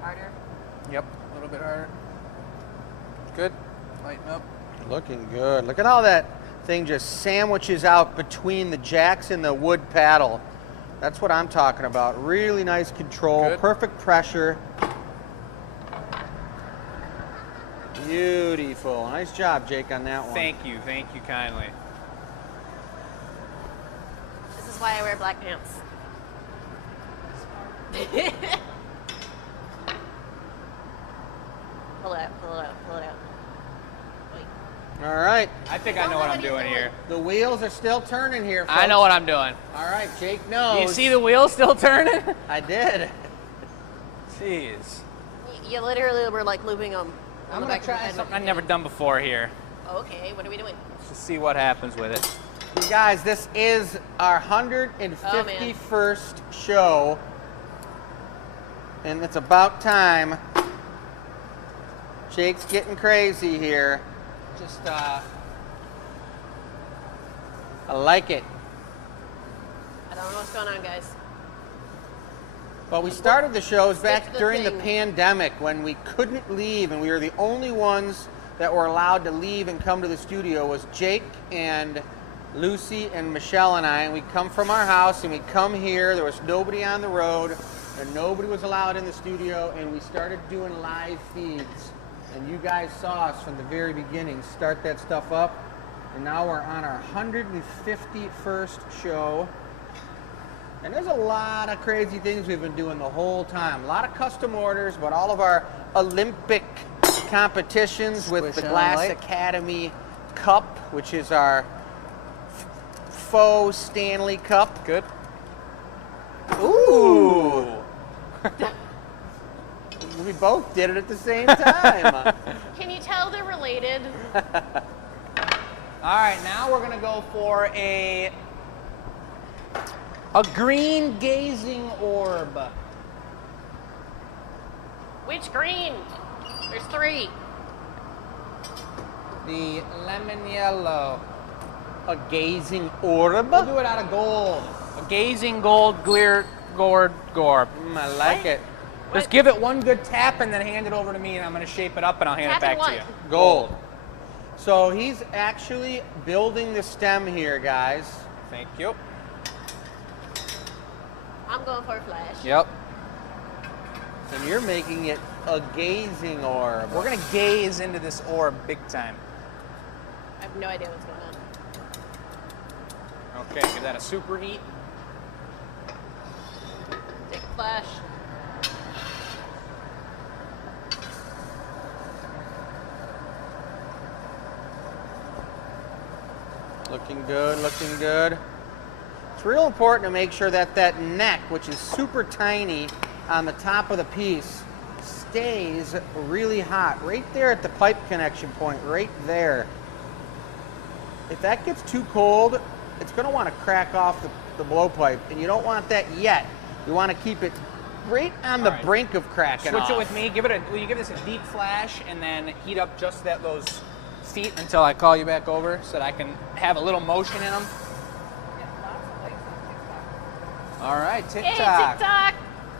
Harder. Yep, a little bit harder. Good. Lighten up. Looking good. Look at how that thing just sandwiches out between the jacks and the wood paddle. That's what I'm talking about. Really nice control, Good. perfect pressure. Beautiful. Nice job, Jake, on that one. Thank you kindly. This is why I wear black pants. Pull it out, pull it out, pull it out. Wait. All right. I think I know what I'm doing here. The wheels are still turning here, folks. I know what I'm doing. All right, Jake knows. Do you see the wheels still turning? I did. Jeez. You literally were like looping them. I'm gonna try something I've never done before here. Okay, what are we doing? Just see what happens with it. You guys, this is our 151st show. And it's about time. Jake's getting crazy here. Just I like it. I don't know what's going on, guys. Well, we started the shows back Stick to the during the thing. pandemic when we couldn't leave, and we were the only ones that were allowed to leave and come to the studio. Was Jake and Lucy and Michelle and I, and we'd come from our house and we'd come here. There was nobody on the road, and nobody was allowed in the studio, and we started doing live feeds. And you guys saw us from the very beginning start that stuff up, and now we're on our 151st show. And there's a lot of crazy things we've been doing the whole time. A lot of custom orders, but all of our Olympic competitions with the Squish on Glass light. Academy Cup, which is our faux Stanley Cup. Good. Ooh! We both did it at the same time. Can you tell they're related? All right, now we're gonna go for a green gazing orb. Which green? There's 3. The lemon yellow. A gazing orb? We'll do it out of gold. A gazing gold gourd gorb. I like it. Just give it one good tap and then hand it over to me, and I'm gonna shape it up and I'll hand Tap it back it to you. what? Gold. So he's actually building the stem here, guys. Thank you. I'm going for a flash. Yep. And you're making it a gazing orb. We're gonna gaze into this orb big time. I have no idea what's going on. Okay, give that a super heat. Take a flash. Looking good, looking good. It's real important to make sure that that neck, which is super tiny on the top of the piece, stays really hot. Right there at the pipe connection point, right there. If that gets too cold, it's going to want to crack off the blowpipe, and you don't want that yet. You want to keep it right on the All right. brink of cracking Switch off. it with me. Will you give this a deep flash and then heat up just those feet until I call you back over so that I can have a little motion in them? All right, Hey, TikTok. TikTok!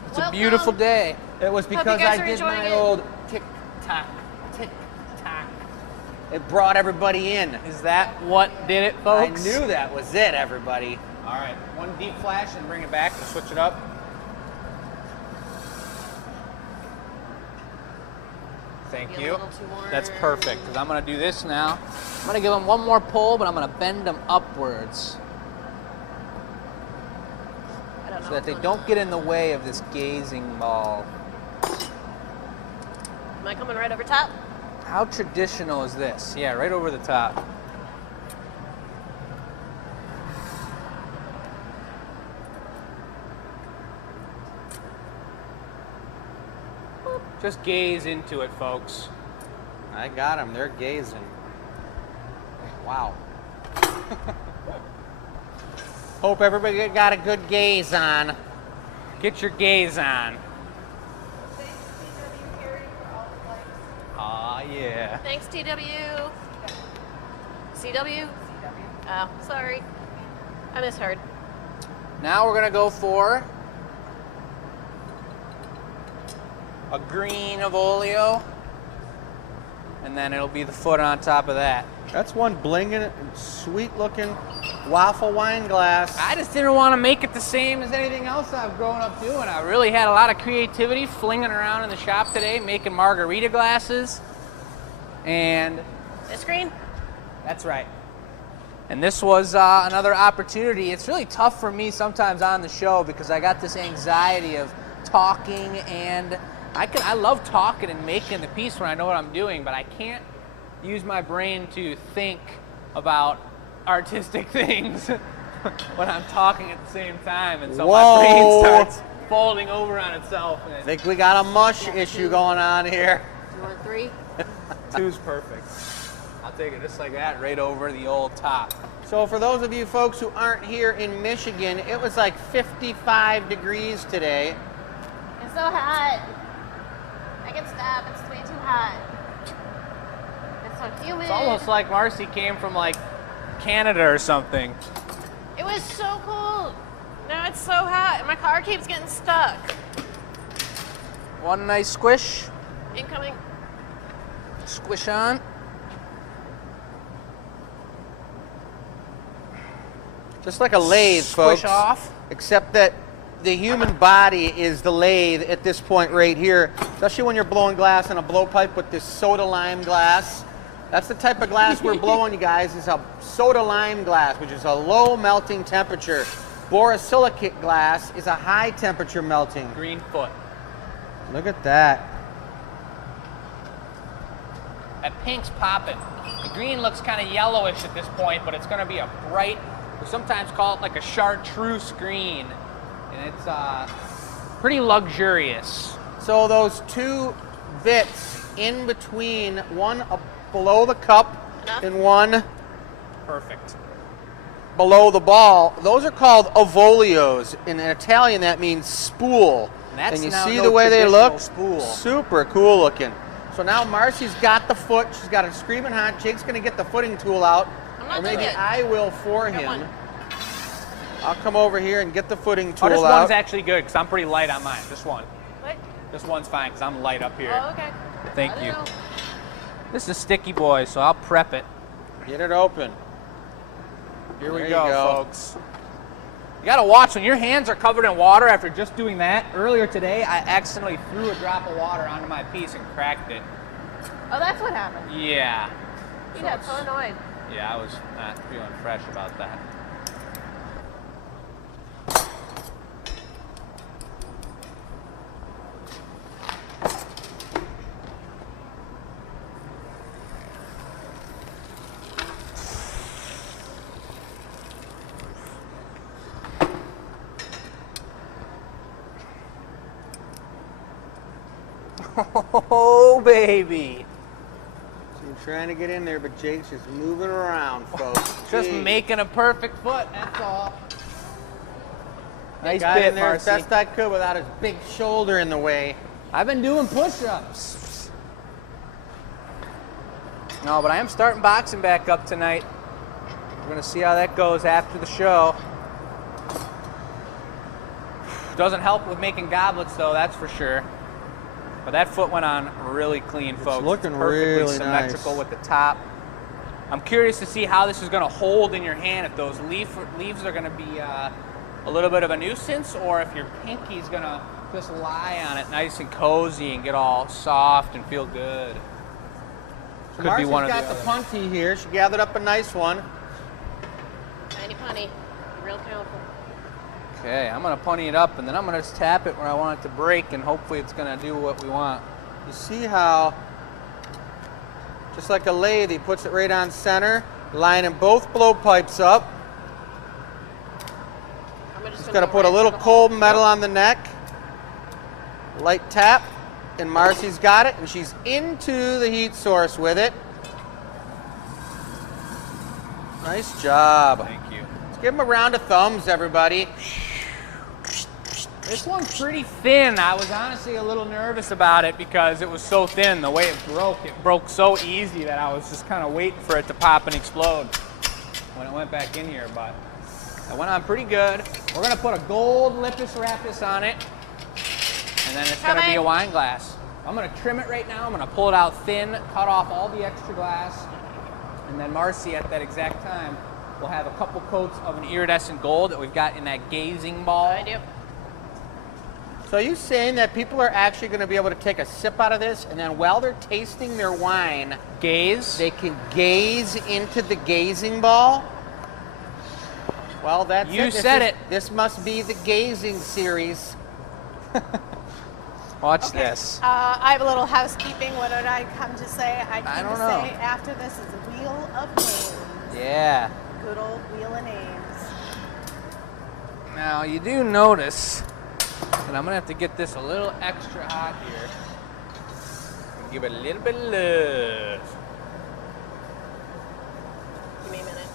It's a beautiful day. It was you because guys I are did enjoying my it. old tick-tock, tick-tock. It brought everybody in. Is that what did it, folks? I knew that was it, everybody. All right, one deep flash and bring it back and switch it up. Thank Maybe a you. little too warm. That's perfect, because I'm going to do this now. I'm going to give them one more pull, but I'm going to bend them upwards I don't know so that they what's don't going get in the way of this gazing ball. on. Am I coming right over top? How traditional is this? Yeah, right over the top. Just gaze into it, folks. I got them. They're gazing. Wow. Hope everybody got a good gaze on. Get your gaze on. Aw, yeah. Thanks, TW. CW? Oh, sorry. I misheard. Now we're gonna go for a green of oleo, and then it'll be the foot on top of that. That's one blinging and sweet-looking waffle wine glass. I just didn't want to make it the same as anything else I've grown up doing. I really had a lot of creativity flinging around in the shop today, making margarita glasses, and This green? that's right. And this was another opportunity. It's really tough for me sometimes on the show because I got this anxiety of talking, and I love talking and making the piece when I know what I'm doing, but I can't use my brain to think about artistic things when I'm talking at the same time, and so my brain Whoa. starts folding over on itself. I think we got a mush issue going on here. You want 3? Two's perfect. I'll take it just like that, right over the old top. So for those of you folks who aren't here in Michigan, it was like 55 degrees today. It's so hot. I can stop. It's way too hot. It's so humid. It's almost like Marcy came from like Canada or something. It was so cold. Now it's so hot, and my car keeps getting stuck. One nice squish. Incoming. Squish on. Just like a lathe, Squish folks. off. Except that the human body is the lathe at this point right here, especially when you're blowing glass in a blowpipe with this soda lime glass. That's the type of glass we're blowing, you guys, is a soda lime glass, which is a low melting temperature. borosilicate glass is a high temperature melting. Green foot. Look at that. That pink's popping. The green looks kind of yellowish at this point, but it's going to be a bright, we sometimes call it like a chartreuse green. And it's pretty luxurious. So those two bits in between, one below the cup and one Perfect. below the ball, those are called avolios. In Italian, that means spool. That's and you now see no the way they look? traditional spool. Super cool looking. So now Marcy's got the foot. She's got a screaming hot. Jake's going to get the footing tool out. I'm not Or maybe done yet. I will for Got him. one. I'll come over here and get the footing tool Oh, this out. one's actually good because I'm pretty light on mine. This one. What? This one's fine because I'm light up here. Oh, okay. Thank I don't you. know. This is sticky, boy, so I'll prep it. Get it open. Here we There you go, go. folks. You gotta watch when your hands are covered in water after just doing that. Earlier today, I accidentally threw a drop of water onto my piece and cracked it. Oh, that's what happened. Yeah. You got so annoyed. Yeah, I was not feeling fresh about that. Oh, baby. So you're trying to get in there, but Jake's just moving around, folks. Just Jeez. making a perfect foot, that's all. Nice Got bit, in there as Marcy. best I could without his big shoulder in the way. I've been doing push-ups. No, but I am starting boxing back up tonight. We're gonna see how that goes after the show. Doesn't help with making goblets though, that's for sure. But that foot went on really clean, folks. looking perfectly really symmetrical nice. with the top. I'm curious to see how this is gonna hold in your hand, if those leaves are gonna be a little bit of a nuisance, or if your pinky's gonna just lie on it nice and cozy and get all soft and feel good. So Could be Marcy's one or got the the other. punty here. She gathered up a nice one. Tiny punny. Be real careful. Okay, I'm gonna punny it up and then I'm gonna just tap it where I want it to break and hopefully it's gonna do what we want. You see how, just like a lathe, he puts it right on center, lining both blowpipes up. I'm Just gonna put a little cold metal on the neck. Light tap, and Marcy's got it, and she's into the heat source with it. Nice job. Thank you. Let's give him a round of thumbs, everybody. This one's pretty thin. I was honestly a little nervous about it because it was so thin. The way it broke so easy that I was just kind of waiting for it to pop and explode when it went back in here, but it went on pretty good. We're gonna put a gold Lipus Rapus on it, and then it's gonna be a wine glass. I'm gonna trim it right now. I'm gonna pull it out thin, cut off all the extra glass, and then Marcy at that exact time will have a couple coats of an iridescent gold that we've got in that gazing ball. I do. So are you saying that people are actually going to be able to take a sip out of this, and then while they're tasting their wine, Gaze. they can gaze into the gazing ball? Well, that's You it. This said is- it. This must be the gazing series. Watch this. I have a little housekeeping. What did I come to say? I came don't to know. say after this is a wheel of names. Yeah. Good old wheel of names. Now you do notice that I'm gonna have to get this a little extra hot here. Give it a little bit of love. Give me a minute.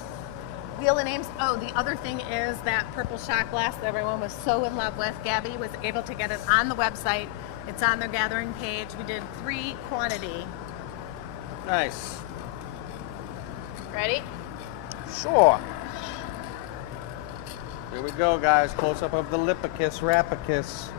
Wheel of names. Oh, the other thing is that purple shot glass that everyone was so in love with. Gabby was able to get it on the website. It's on their gathering page. We did 3 quantity. Nice. Ready? Sure. Here we go, guys. Close up of the Lipicus Rapicus.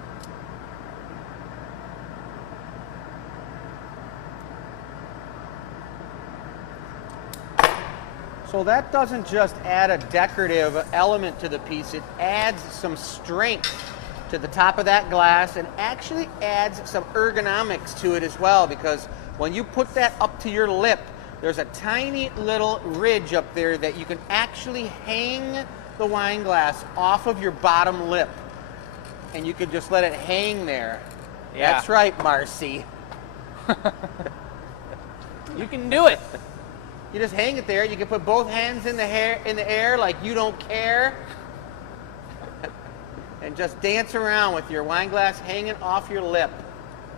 So that doesn't just add a decorative element to the piece, it adds some strength to the top of that glass and actually adds some ergonomics to it as well, because when you put that up to your lip, there's a tiny little ridge up there that you can actually hang the wine glass off of your bottom lip, and you could just let it hang there. Yeah. That's right, Marcy. You can do it. You just hang it there. You can put both hands in the air like you don't care, and just dance around with your wine glass hanging off your lip.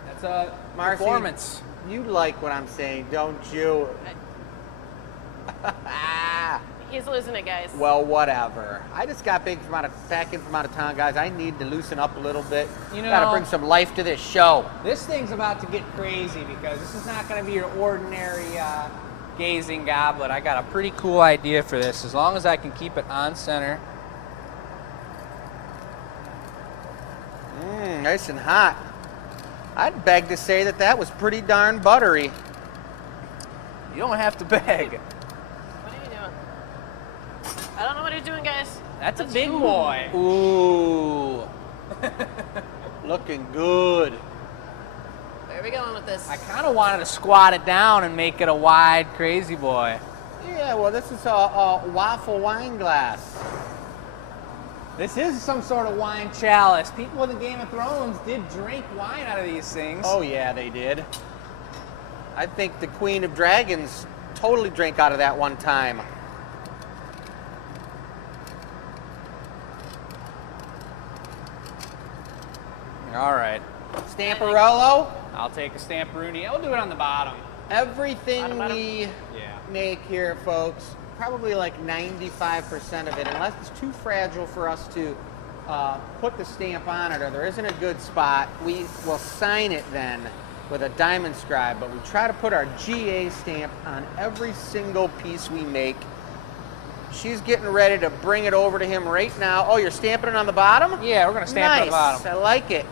That's a Marcy, performance. You like what I'm saying, don't you? He's losing it, guys. Well, whatever. I just got back in from out of town, guys. I need to loosen up a little bit. You know, Gotta bring some life to this show. This thing's about to get crazy because this is not going to be your ordinary gazing goblet. I got a pretty cool idea for this, as long as I can keep it on center. Nice and hot. I'd beg to say that was pretty darn buttery. You don't have to beg. What are you doing? I don't know what he's doing, guys. That's a big boy. Ooh. Looking good. Where are we going with this? I kind of wanted to squat it down and make it a wide crazy boy. Yeah, well, this is a waffle wine glass. This is some sort of wine chalice. People in the Game of Thrones did drink wine out of these things. Oh, yeah, they did. I think the Queen of Dragons totally drank out of that one time. All right. Stamparello. I'll take a Stamperoni. I'll do it on the bottom. Everything Bottom. we Yeah. make here, folks, probably like 95% of it, unless it's too fragile for us to put the stamp on it or there isn't a good spot, we will sign it then with a diamond scribe, but we try to put our GA stamp on every single piece we make. She's getting ready to bring it over to him right now. Oh, you're stamping it on the bottom? Yeah, we're going to stamp it on the Nice. bottom. I like it.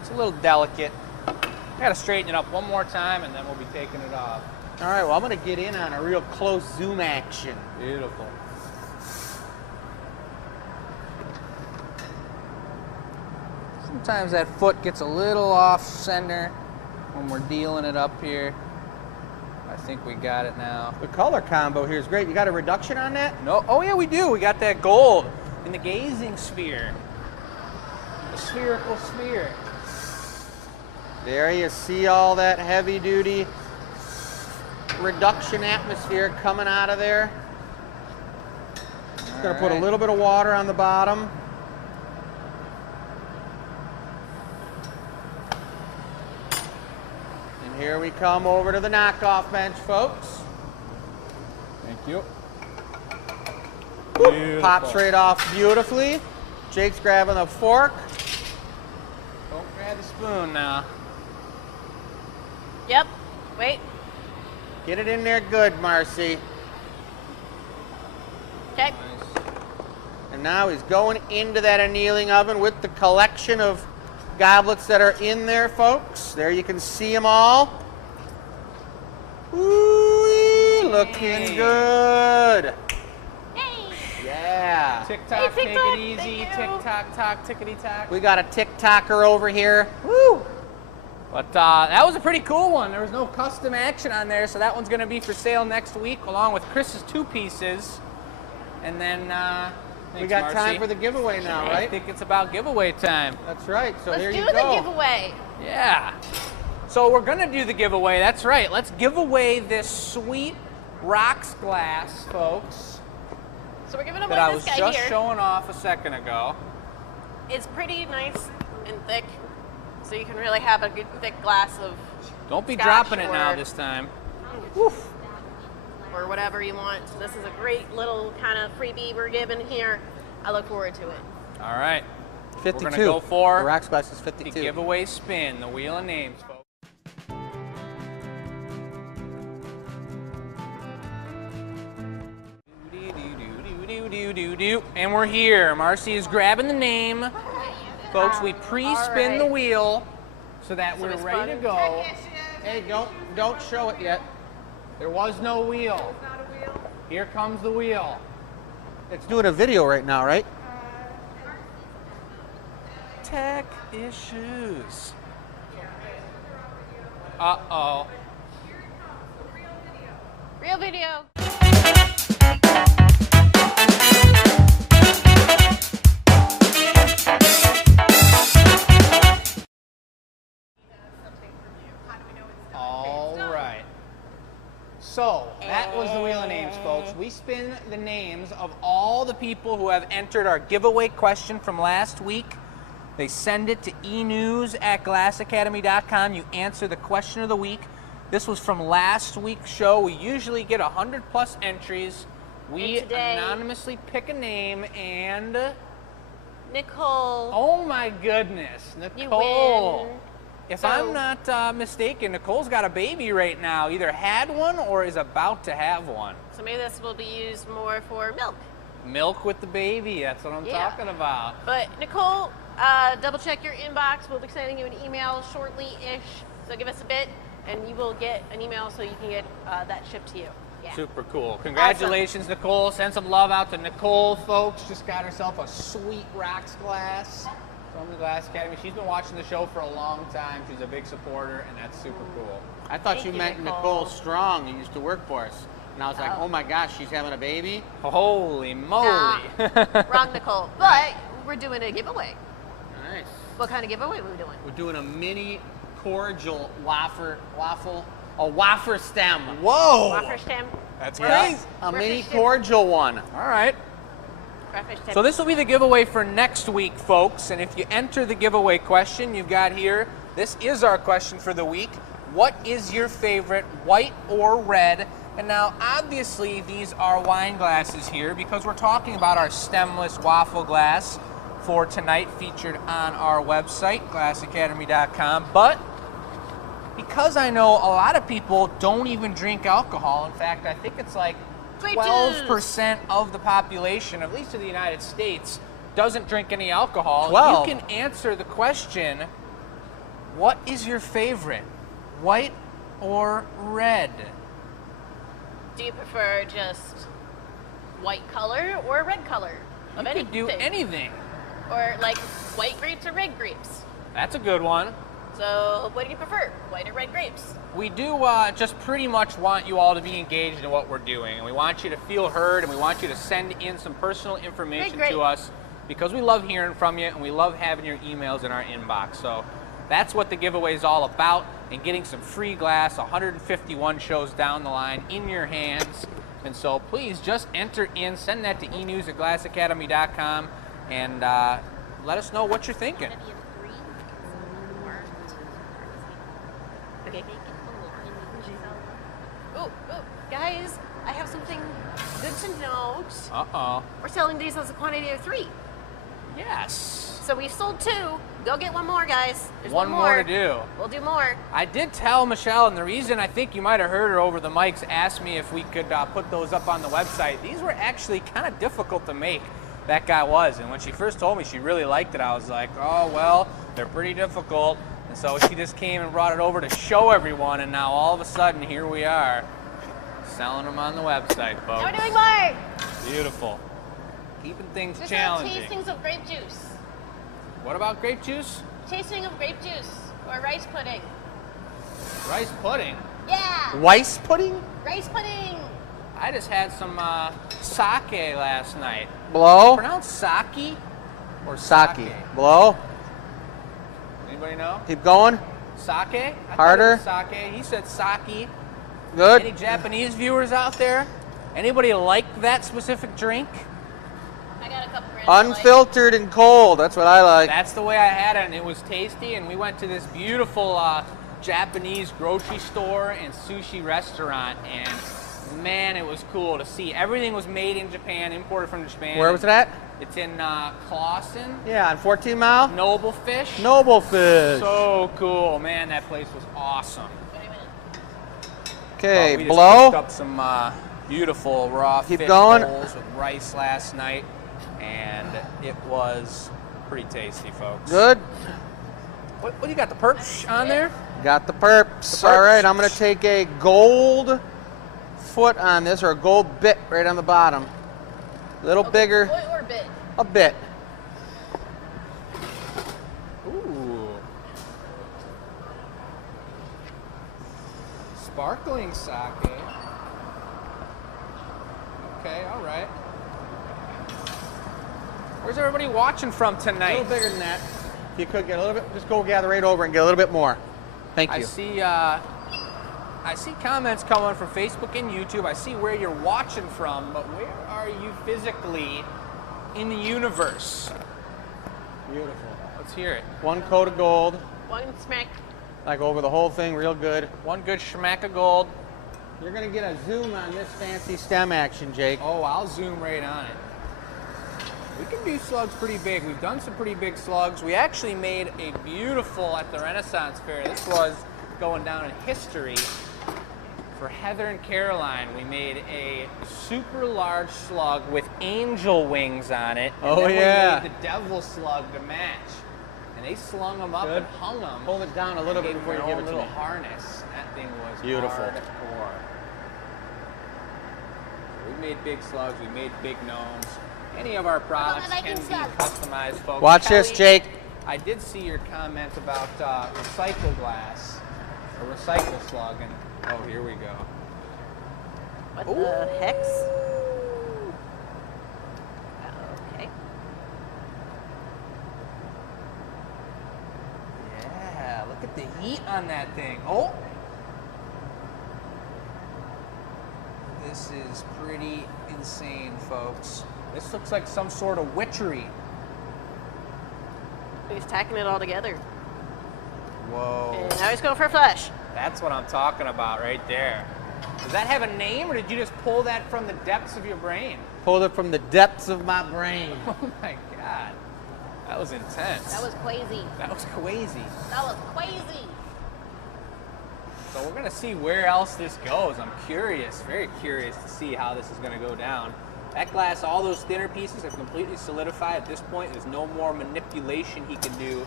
It's a little delicate. I got to straighten it up one more time, and then we'll be taking it off. All right, well, I'm going to get in on a real close zoom action. Beautiful. Sometimes that foot gets a little off center when we're dealing it up here. I think we got it now. The color combo here is great. You got a reduction on that? No, oh yeah, we do. We got that gold in the gazing sphere. The spherical sphere. There you see all that heavy duty reduction atmosphere coming out of there. Just gonna put a little bit of water on the bottom. And here we come over to the knockoff bench, folks. Thank you. Pops right off beautifully. Jake's grabbing a fork. Don't grab the spoon now. Yep. Wait. Get it in there good, Marcy. Okay. Nice. And now he's going into that annealing oven with the collection of goblets that are in there, folks. There you can see them all. Ooh, looking Hey. good. Yay. Yeah. Tick-tock, Hey, take TikTok, it easy. thank you. Tick-tock-tock, tickety-tock. We got a TikToker over here. Woo! But that was a pretty cool one. There was no custom action on there, so that one's going to be for sale next week, along with Chris's 2 pieces. And then We thanks, got Marcy. time for the giveaway now, I right? think it's about giveaway time. That's right. So Let's here do you the go. giveaway. Yeah. So we're going to do the giveaway. That's right. Let's give away this sweet rocks glass, folks, So we're giving that I away was this guy just here. showing off a second ago. It's pretty nice and thick, so you can really have a good thick glass of Don't be Scotch dropping it now or- this time. or whatever you want. So this is a great little kind of freebie we're giving here. I look forward to it. All right. 52. We're going to go for the rocks glass is the 52. giveaway spin, the wheel of names, folks. And we're here. Marcy is grabbing the name. Folks, we pre-spin the All right. wheel so that we're it's ready to fun. go. Hey, don't show it yet. There was no wheel. Here comes the wheel. It's doing a video right now, right? Tech issues. Uh-oh. Real video. spin the names of all the people who have entered our giveaway question from last week. They send it to enews@glassacademy.com. You answer the question of the week. This was from last week's show. We usually get 100+ entries. We And today- anonymously pick a name, and Nicole, oh my goodness, you Nicole. win. If So- I'm not mistaken, Nicole's got a baby right now. Either had one or is about to have one. So maybe this will be used more for milk. Milk with the baby, that's what I'm Yeah. talking about. But Nicole, double check your inbox. We'll be sending you an email shortly-ish. So give us a bit, and you will get an email so you can get that shipped to you. Yeah. Super cool. Congratulations, Nicole. Send some love out to Nicole, folks. Just got herself a sweet rocks glass from the Glass Academy. She's been watching the show for a long time. She's a big supporter, and that's super cool. I thought Thank you you, meant Nicole. Nicole Strong, who used to work for us. And I was like, Oh. oh my gosh, she's having a baby? Holy moly. Wrong, Nicole. But we're doing a giveaway. Nice. What kind of giveaway were we doing? We're doing a mini cordial waffle, a wafer stem. Whoa. Wafer stem. That's We're- crazy. A Wafer mini stem. cordial one. All right. Wafer stem. So this will be the giveaway for next week, folks. And if you enter the giveaway question, you've got here, this is our question for the week. What is your favorite, white or red? And now, obviously, these are wine glasses here because we're talking about our stemless waffle glass for tonight, featured on our website, glassacademy.com. But because I know a lot of people don't even drink alcohol, in fact, I think it's like Sweet 12% of the population, at least in the United States, doesn't drink any alcohol. 12. You can answer the question, what is your favorite, white or red? Do you prefer just white color or red color? You Of could do anything? anything. Or like white grapes or red grapes? That's a good one. So what do you prefer, white or red grapes? We do just pretty much want you all to be engaged in what we're doing. And we want you to feel heard, and we want you to send in some personal information Great. to us because we love hearing from you, and we love having your emails in our inbox. So that's what the giveaway is all about, and getting some free glass 151 shows down the line in your hands. And so please just enter in, send that to enews@glassacademy.com, and let us know what you're thinking. Okay. Ooh, guys, I have something good to note. Uh-oh. We're selling these as a quantity of 3. Yes. So we've sold 2. Go get one more, guys. There's One more to do. We'll do more. I did tell Michelle, and the reason I think you might have heard her over the mics ask me if we could put those up on the website. These were actually kind of difficult to make, that guy was. And when she first told me she really liked it, I was like, oh, well, they're pretty difficult. And so she just came and brought it over to show everyone, and now all of a sudden, here we are, selling them on the website, folks. Now we're doing more. Beautiful. Keeping things There's challenging. tastings of grape juice. What about grape juice? Tasting of grape juice or rice pudding. Rice pudding. Yeah, Rice pudding? rice pudding. I just had some sake last night. Blow? Pronounced sake or Sake. Blow? Anybody know? Keep going. Sake? I thought it Harder. was Sake. He said sake. Good. Any Japanese viewers out there? Anybody like that specific drink? I got a couple brands. Unfiltered and cold. That's what I like. That's the way I had it, and it was tasty. And we went to this beautiful Japanese grocery store and sushi restaurant, and man, it was cool to see. Everything was made in Japan, imported from Japan. Where was it at? It's in Clawson. Yeah, on 14 Mile. Noble Fish. Noble Fish. So cool, man. That place was awesome. Okay, We just blow. cooked up some beautiful raw Keep fish going. bowls with rice last night, and it was pretty tasty, folks. Good. What do you got, the perch on there? Got the perps. The All perps. right, I'm going to take a gold foot on this, or a gold bit right on the bottom. A little bigger, Foot or bit? a bit. Ooh. Sparkling sake. Okay, all right. Where's everybody watching from A tonight? little bigger than that. If you could get a little bit, just go gather right over and get a little bit more. Thank I you. see I see comments coming from Facebook and YouTube. I see where you're watching from, but where are you physically in the universe? Beautiful. Let's hear it. One coat of gold, One smack. like over the whole thing, real good. One good schmack of gold. You're gonna get a zoom on this fancy stem action, Jake. Oh, I'll zoom right on it. We can do slugs pretty big. We've done some pretty big slugs. We actually made a beautiful at the Renaissance Fair. This was going down in history. For Heather and Caroline, we made a super large slug with angel wings on it. And Oh, then yeah. we made the devil slug to match. And they slung them up Good. and hung them. Hold it down a little bit before you give it to little me. harness. That thing was Beautiful. hardcore. We made big slugs. We made big gnomes. Any of our products that I can can be slug. customized, folks. Watch this, Kelly, Jake. I did see your comment about recycle glass, a recycle slug, and oh, here we go. What the hex? Okay. Yeah, look at the heat on that thing. Oh! This is pretty insane, folks. This looks like some sort of witchery. He's tacking it all together. Whoa. And now he's going for a flash. That's what I'm talking about right there. Does that have a name, or did you just pull that from the depths of your brain? Pulled it from the depths of my brain. Oh my God. That was intense. That was crazy. That was crazy. That was crazy. So we're gonna see where else this goes. I'm curious, very curious to see how this is gonna go down. That glass, all those thinner pieces have completely solidified. At this point, there's no more manipulation he can do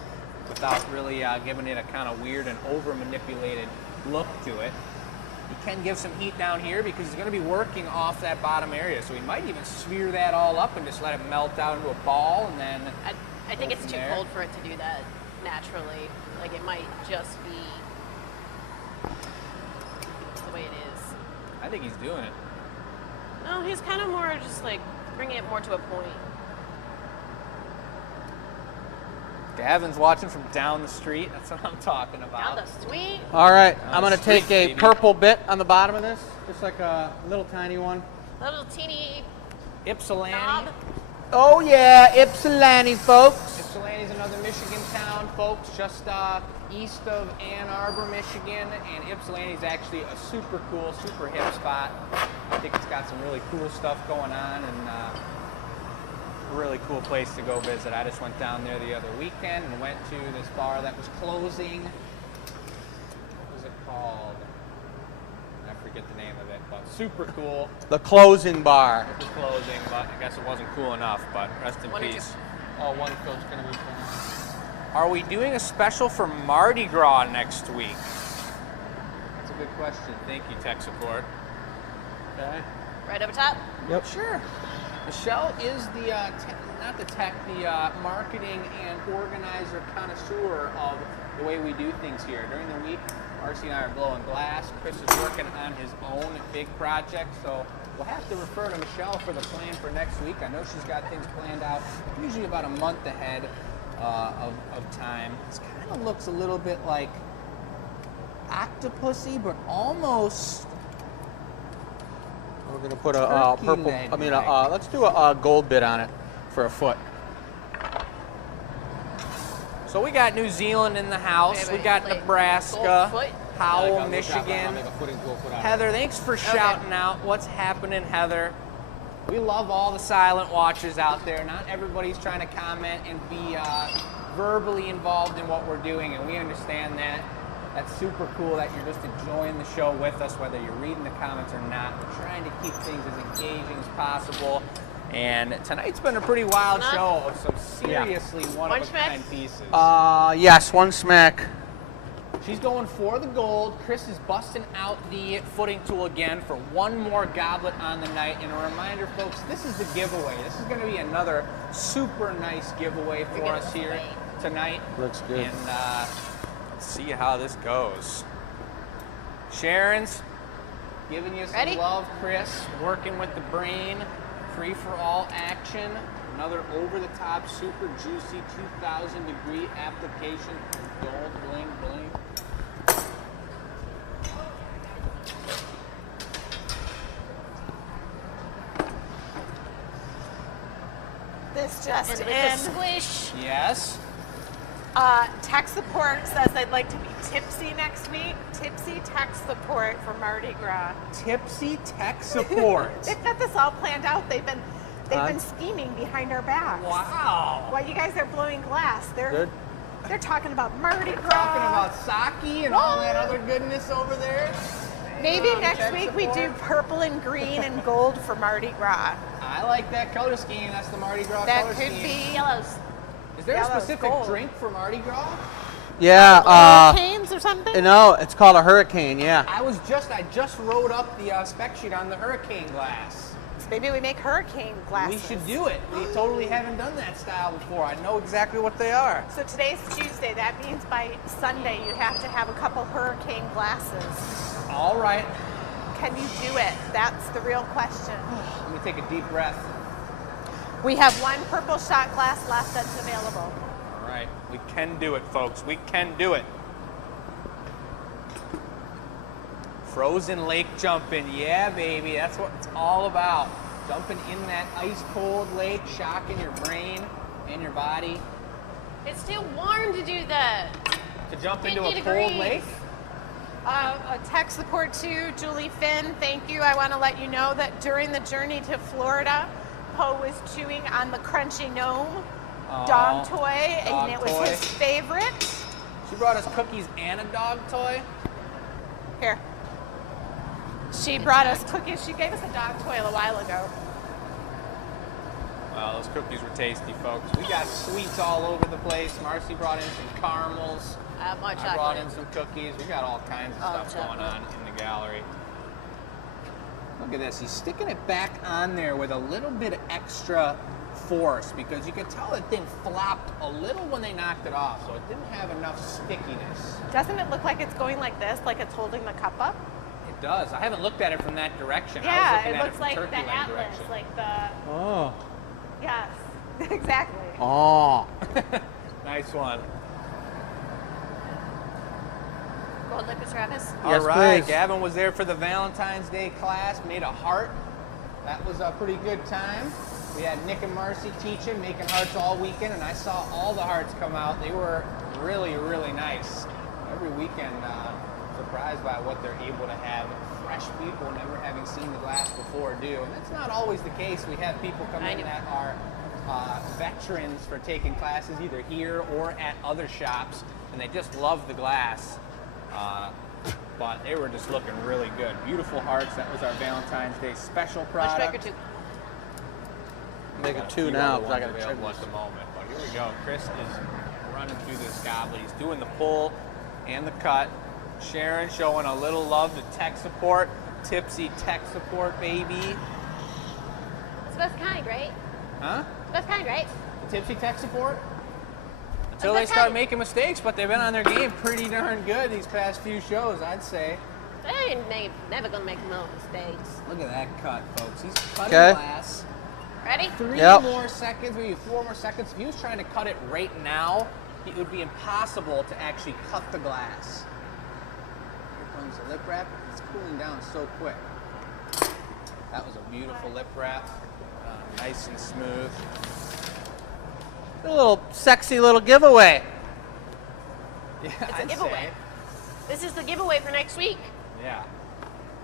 without really giving it a kind of weird and over-manipulated look to it. He can give some heat down here because he's gonna be working off that bottom area. So he might even sphere that all up and just let it melt out into a ball and then I think go it's from too there. cold for it to do that naturally. Like it might just be the way it is. I think he's doing it. No, he's kind of more just like bringing it more to a point. Gavin's watching from down the street. That's what I'm talking about. Down the sweet. All right, Down I'm gonna the street, take a baby. purple bit on the bottom of this, just like a little tiny one. Little teeny Ypsilanti. knob. Oh yeah, Ypsilanti, folks. Ypsilanti's another Michigan town, folks, just east of Ann Arbor, Michigan. And Ypsilanti's actually a super cool, super hip spot. I think it's got some really cool stuff going on and a really cool place to go visit. I just went down there the other weekend and went to this bar that was closing. What was it called? I forget the name of it, but super cool. The closing bar. It was closing, but I guess it wasn't cool enough, but rest in One or peace. Oh, one coat's gonna be fine. Are we doing a special for Mardi Gras next week? That's a good question. Thank you, tech support. Okay. Right over top. Yep. Sure. Michelle is the, not the tech, the marketing and organizer connoisseur of the way we do things here. During the week, Marcy and I are blowing glass. Chris is working on his own big project, so we'll have to refer to Michelle for the plan for next week. I know she's got things planned out, usually about a month ahead of time. It kind of looks a little bit like octopusy, but almost. We're gonna put a Turkey purple. leg I mean, neck. let's do a gold bit on it for a foot. So we got New Zealand in the house. Wait, We got wait. Nebraska, Gold foot? Howell, Michigan. Heather, thanks for shouting out what's happening, Heather. We love all the silent watchers out there. Not everybody's trying to comment and be verbally involved in what we're doing, and we understand that. That's super cool that you're just enjoying the show with us, whether you're reading the comments or not. We're trying to keep things as engaging as possible. And tonight's been a pretty wild Enough? show of some seriously one-of-a-kind pieces. Yes, one smack. She's going for the gold. Chris is busting out the footing tool again for one more goblet on the night. And a reminder, folks, this is the giveaway. This is going to be another super nice giveaway for us here tonight. Looks good. And let's see how this goes. Sharon's giving you some Ready? love, Chris. Working with the brain. Free-for-all action. Another over-the-top, super juicy 2,000-degree application of gold bling bling. just And with in. the squish. Yes. Tech support says they'd like to be tipsy next week. Tipsy tech support for Mardi Gras. Tipsy tech support. They've got this all planned out. They've been scheming behind our backs. Wow. While you guys are blowing glass, they're talking about Mardi Gras. Talking about sake and all that other goodness over there. Maybe next tech week we do support. purple and green and gold for Mardi Gras. I like that color scheme. That's the Mardi Gras That color could scheme. be Yellows. Is there a yellow, specific gold. drink for Mardi Gras? Yeah. Hurricanes or something? No, it's called a hurricane. Yeah. I just wrote up the spec sheet on the hurricane glass. Maybe we make hurricane glasses. We should do it. We totally haven't done that style before. I know exactly what they are. So today's Tuesday. That means by Sunday you have to have a couple hurricane glasses. All right. Can you do it? That's the real question. Let me take a deep breath. We have one purple shot glass left that's available. All right. We can do it, folks. We can do it. Frozen lake jumping. Yeah, baby. That's what it's all about. Jumping in that ice cold lake, shocking your brain and your body. It's too warm to do that. To jump into a 50 cold degrees. lake? A tech support to Julie Finn. Thank you. I want to let you know that during the journey to Florida, Poe was chewing on the Crunchy Gnome dog toy, dog and it was toy. his favorite. She brought us cookies and a dog toy. Here. She brought us cookies. She gave us a dog toy a while ago. Well, those cookies were tasty, folks. We got sweets all over the place. Marcy brought in some caramels. More I chocolate. brought in some cookies. We got all kinds of All stuff going chocolate. on in the gallery. Look at this. He's sticking it back on there with a little bit of extra force because you could tell that thing flopped a little when they knocked it off, so it didn't have enough stickiness. Doesn't it look like it's going like this, like it's holding the cup up? It does. I haven't looked at it from that direction. I was Yeah, looking it at looks from like turkey the leg Atlas, direction. like the, Oh. yes, exactly. Oh. Nice one. Gold liquor, Travis. All Yes, right, please. Gavin was there for the Valentine's Day class, made a heart. That was a pretty good time. We had Nick and Marcy teaching, making hearts all weekend, and I saw all the hearts come out. They were really, really nice. Every weekend, surprised by what they're able to have fresh people, never having seen the glass before, do. And that's not always the case. We have people come in that are veterans for taking classes either here or at other shops, and they just love the glass. But they were just looking really good. Beautiful hearts. That was our Valentine's Day special One product. strike or two. Make Got it a two few now other because I ones got to check available this. at the moment. But here we go. Chris is running through this goblet. He's doing the pull and the cut. Sharon showing a little love to tech support. Tipsy tech support, baby. It's the best kind, right? Huh? It's the best kind, right? The tipsy tech support? Until That's they start right. making mistakes, but they've been on their game pretty darn good these past few shows, I'd say. They ain't never gonna make no mistakes. Look at that cut, folks. He's cutting Okay. glass. Ready? 3 Yep. more seconds, maybe 4 more seconds. If he was trying to cut it right now, it would be impossible to actually cut the glass. Here comes the lip wrap. It's cooling down so quick. That was a beautiful lip wrap. Nice and smooth. A little sexy little giveaway. Yeah, It's a I'd giveaway. say. This is the giveaway for next week. Yeah.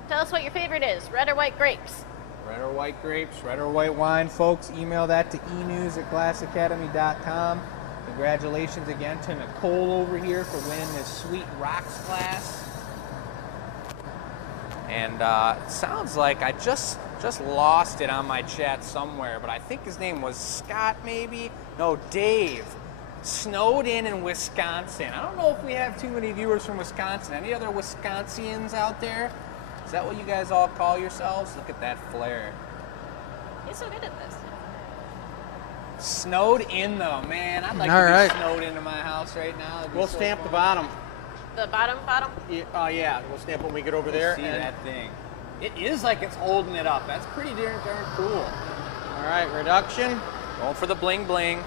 Tell us what your favorite is. Red or white grapes? Red or white grapes, red or white wine, folks. Email that to enews@glassacademy.com. Congratulations again to Nicole over here for winning this sweet rocks glass. And it sounds like I just lost it on my chat somewhere, but I think his name was Scott, maybe? No, Dave. Snowed in Wisconsin. I don't know if we have too many viewers from Wisconsin. Any other Wisconsians out there? Is that what you guys all call yourselves? Look at that flare. You're so good at this. Snowed in though, man. I'd like All to right. be snowed into my house right now. It'd be We'll so stamp the fun. bottom. The bottom? Yeah, we'll stamp when we get over there. See and- that thing. It is like it's holding it up. That's pretty darn cool. All right, reduction. Going for the bling bling.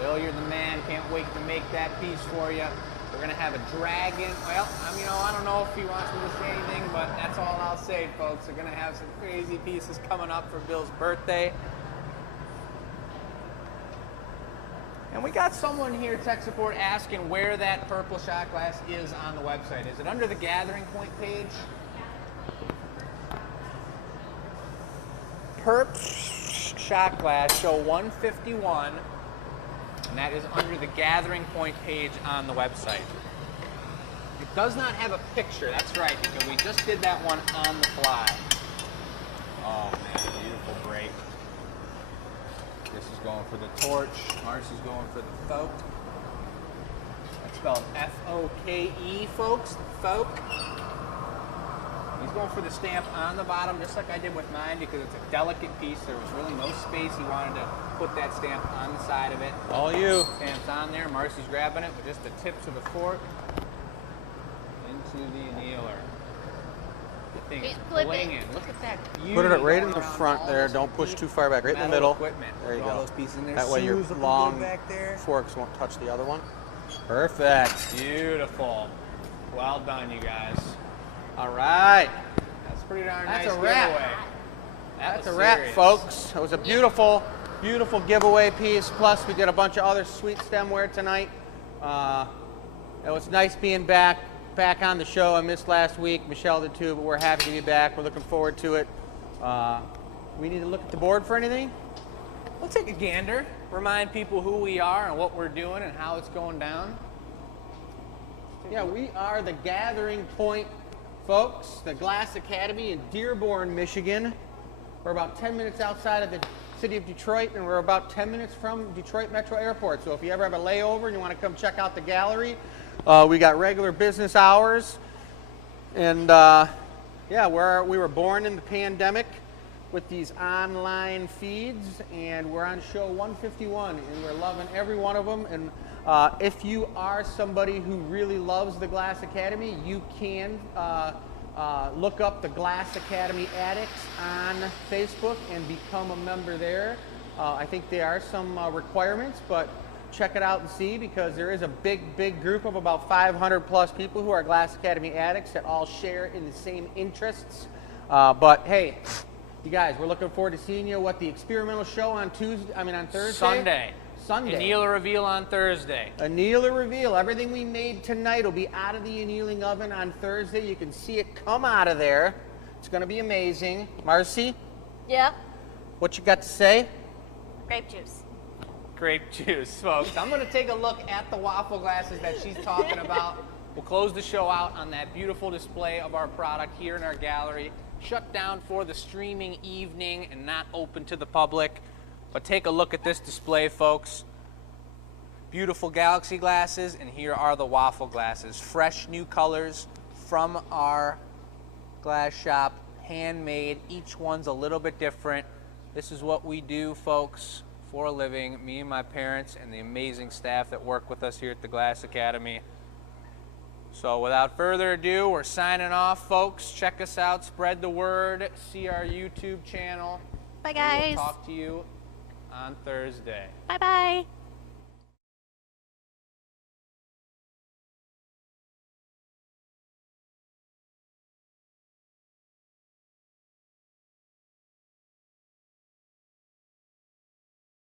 Will, you're the man. Can't wait to make that piece for you. We're going to have a dragon. Well, I don't know if he wants me to say anything, but that's all I'll say, folks. We're going to have some crazy pieces coming up for Bill's birthday. And we got someone here, tech support, asking where that purple shot glass is on the website. Is it under the Gathering Point page? Perp shot glass, show 151, and that is under the Gathering Point page on the website. It does not have a picture, that's right, because we just did that one on the fly. Oh man, beautiful break. This is going for the torch. Marcy's going for the folk. That's spelled F-O-K-E, folks. Folk. He's going for the stamp on the bottom, just like I did with mine, because it's a delicate piece. There was really no space. He wanted to put that stamp on the side of it. All you. Stamp's on there. Marcy's grabbing it with just the tips of the fork into the annealer. The thing is blinging. Look at that. Put it right in the front there. Don't push too far back. Right in the middle. Equipment. There you All go. those pieces in there. That way your Shoes looking long good back there. forks won't touch the other one. Perfect. Beautiful. Well done, you guys. All right. That's pretty darn That's nice a wrap. giveaway. That's a was wrap, serious. folks. It was a beautiful, beautiful giveaway piece. Plus, we did a bunch of other sweet stemware tonight. It was nice being back on the show. I missed last week. Michelle did too, but we're happy to be back. We're looking forward to it. We need to look at the board for anything. We'll take a gander. Remind people who we are and what we're doing and how it's going down. Yeah, we are the Gathering Point folks, the Glass Academy in Dearborn, Michigan. We're about 10 minutes outside of the city of Detroit, and we're about 10 minutes from Detroit Metro Airport. So if you ever have a layover and you want to come check out the gallery, we got regular business hours. And yeah, we were born in the pandemic with these online feeds, and we're on show 151, and we're loving every one of them. And if you are somebody who really loves the Glass Academy, you can look up the Glass Academy Addicts on Facebook and become a member there. I think there are some requirements, but check it out and see, because there is a big group of about 500 plus people who are Glass Academy addicts that all share in the same interests. But hey, you guys, we're looking forward to seeing you at the experimental show on Thursday. Sunday. Annealer reveal on Thursday. Annealer reveal. Everything we made tonight will be out of the annealing oven on Thursday. You can see it come out of there. It's going to be amazing. Marcy, Yeah. what you got to say? Grape juice. Grape juice, folks. I'm going to take a look at the waffle glasses that she's talking about. We'll close the show out on that beautiful display of our product here in our gallery. Shut down for the streaming evening and not open to the public. But take a look at this display, folks. Beautiful Galaxy glasses, and here are the waffle glasses. Fresh new colors from our glass shop, handmade. Each one's a little bit different. This is what we do, folks, for a living. Me and my parents and the amazing staff that work with us here at the Glass Academy. So without further ado, we're signing off, folks. Check us out, spread the word, see our YouTube channel. Bye, guys. We'll talk to you on Thursday. Bye-bye.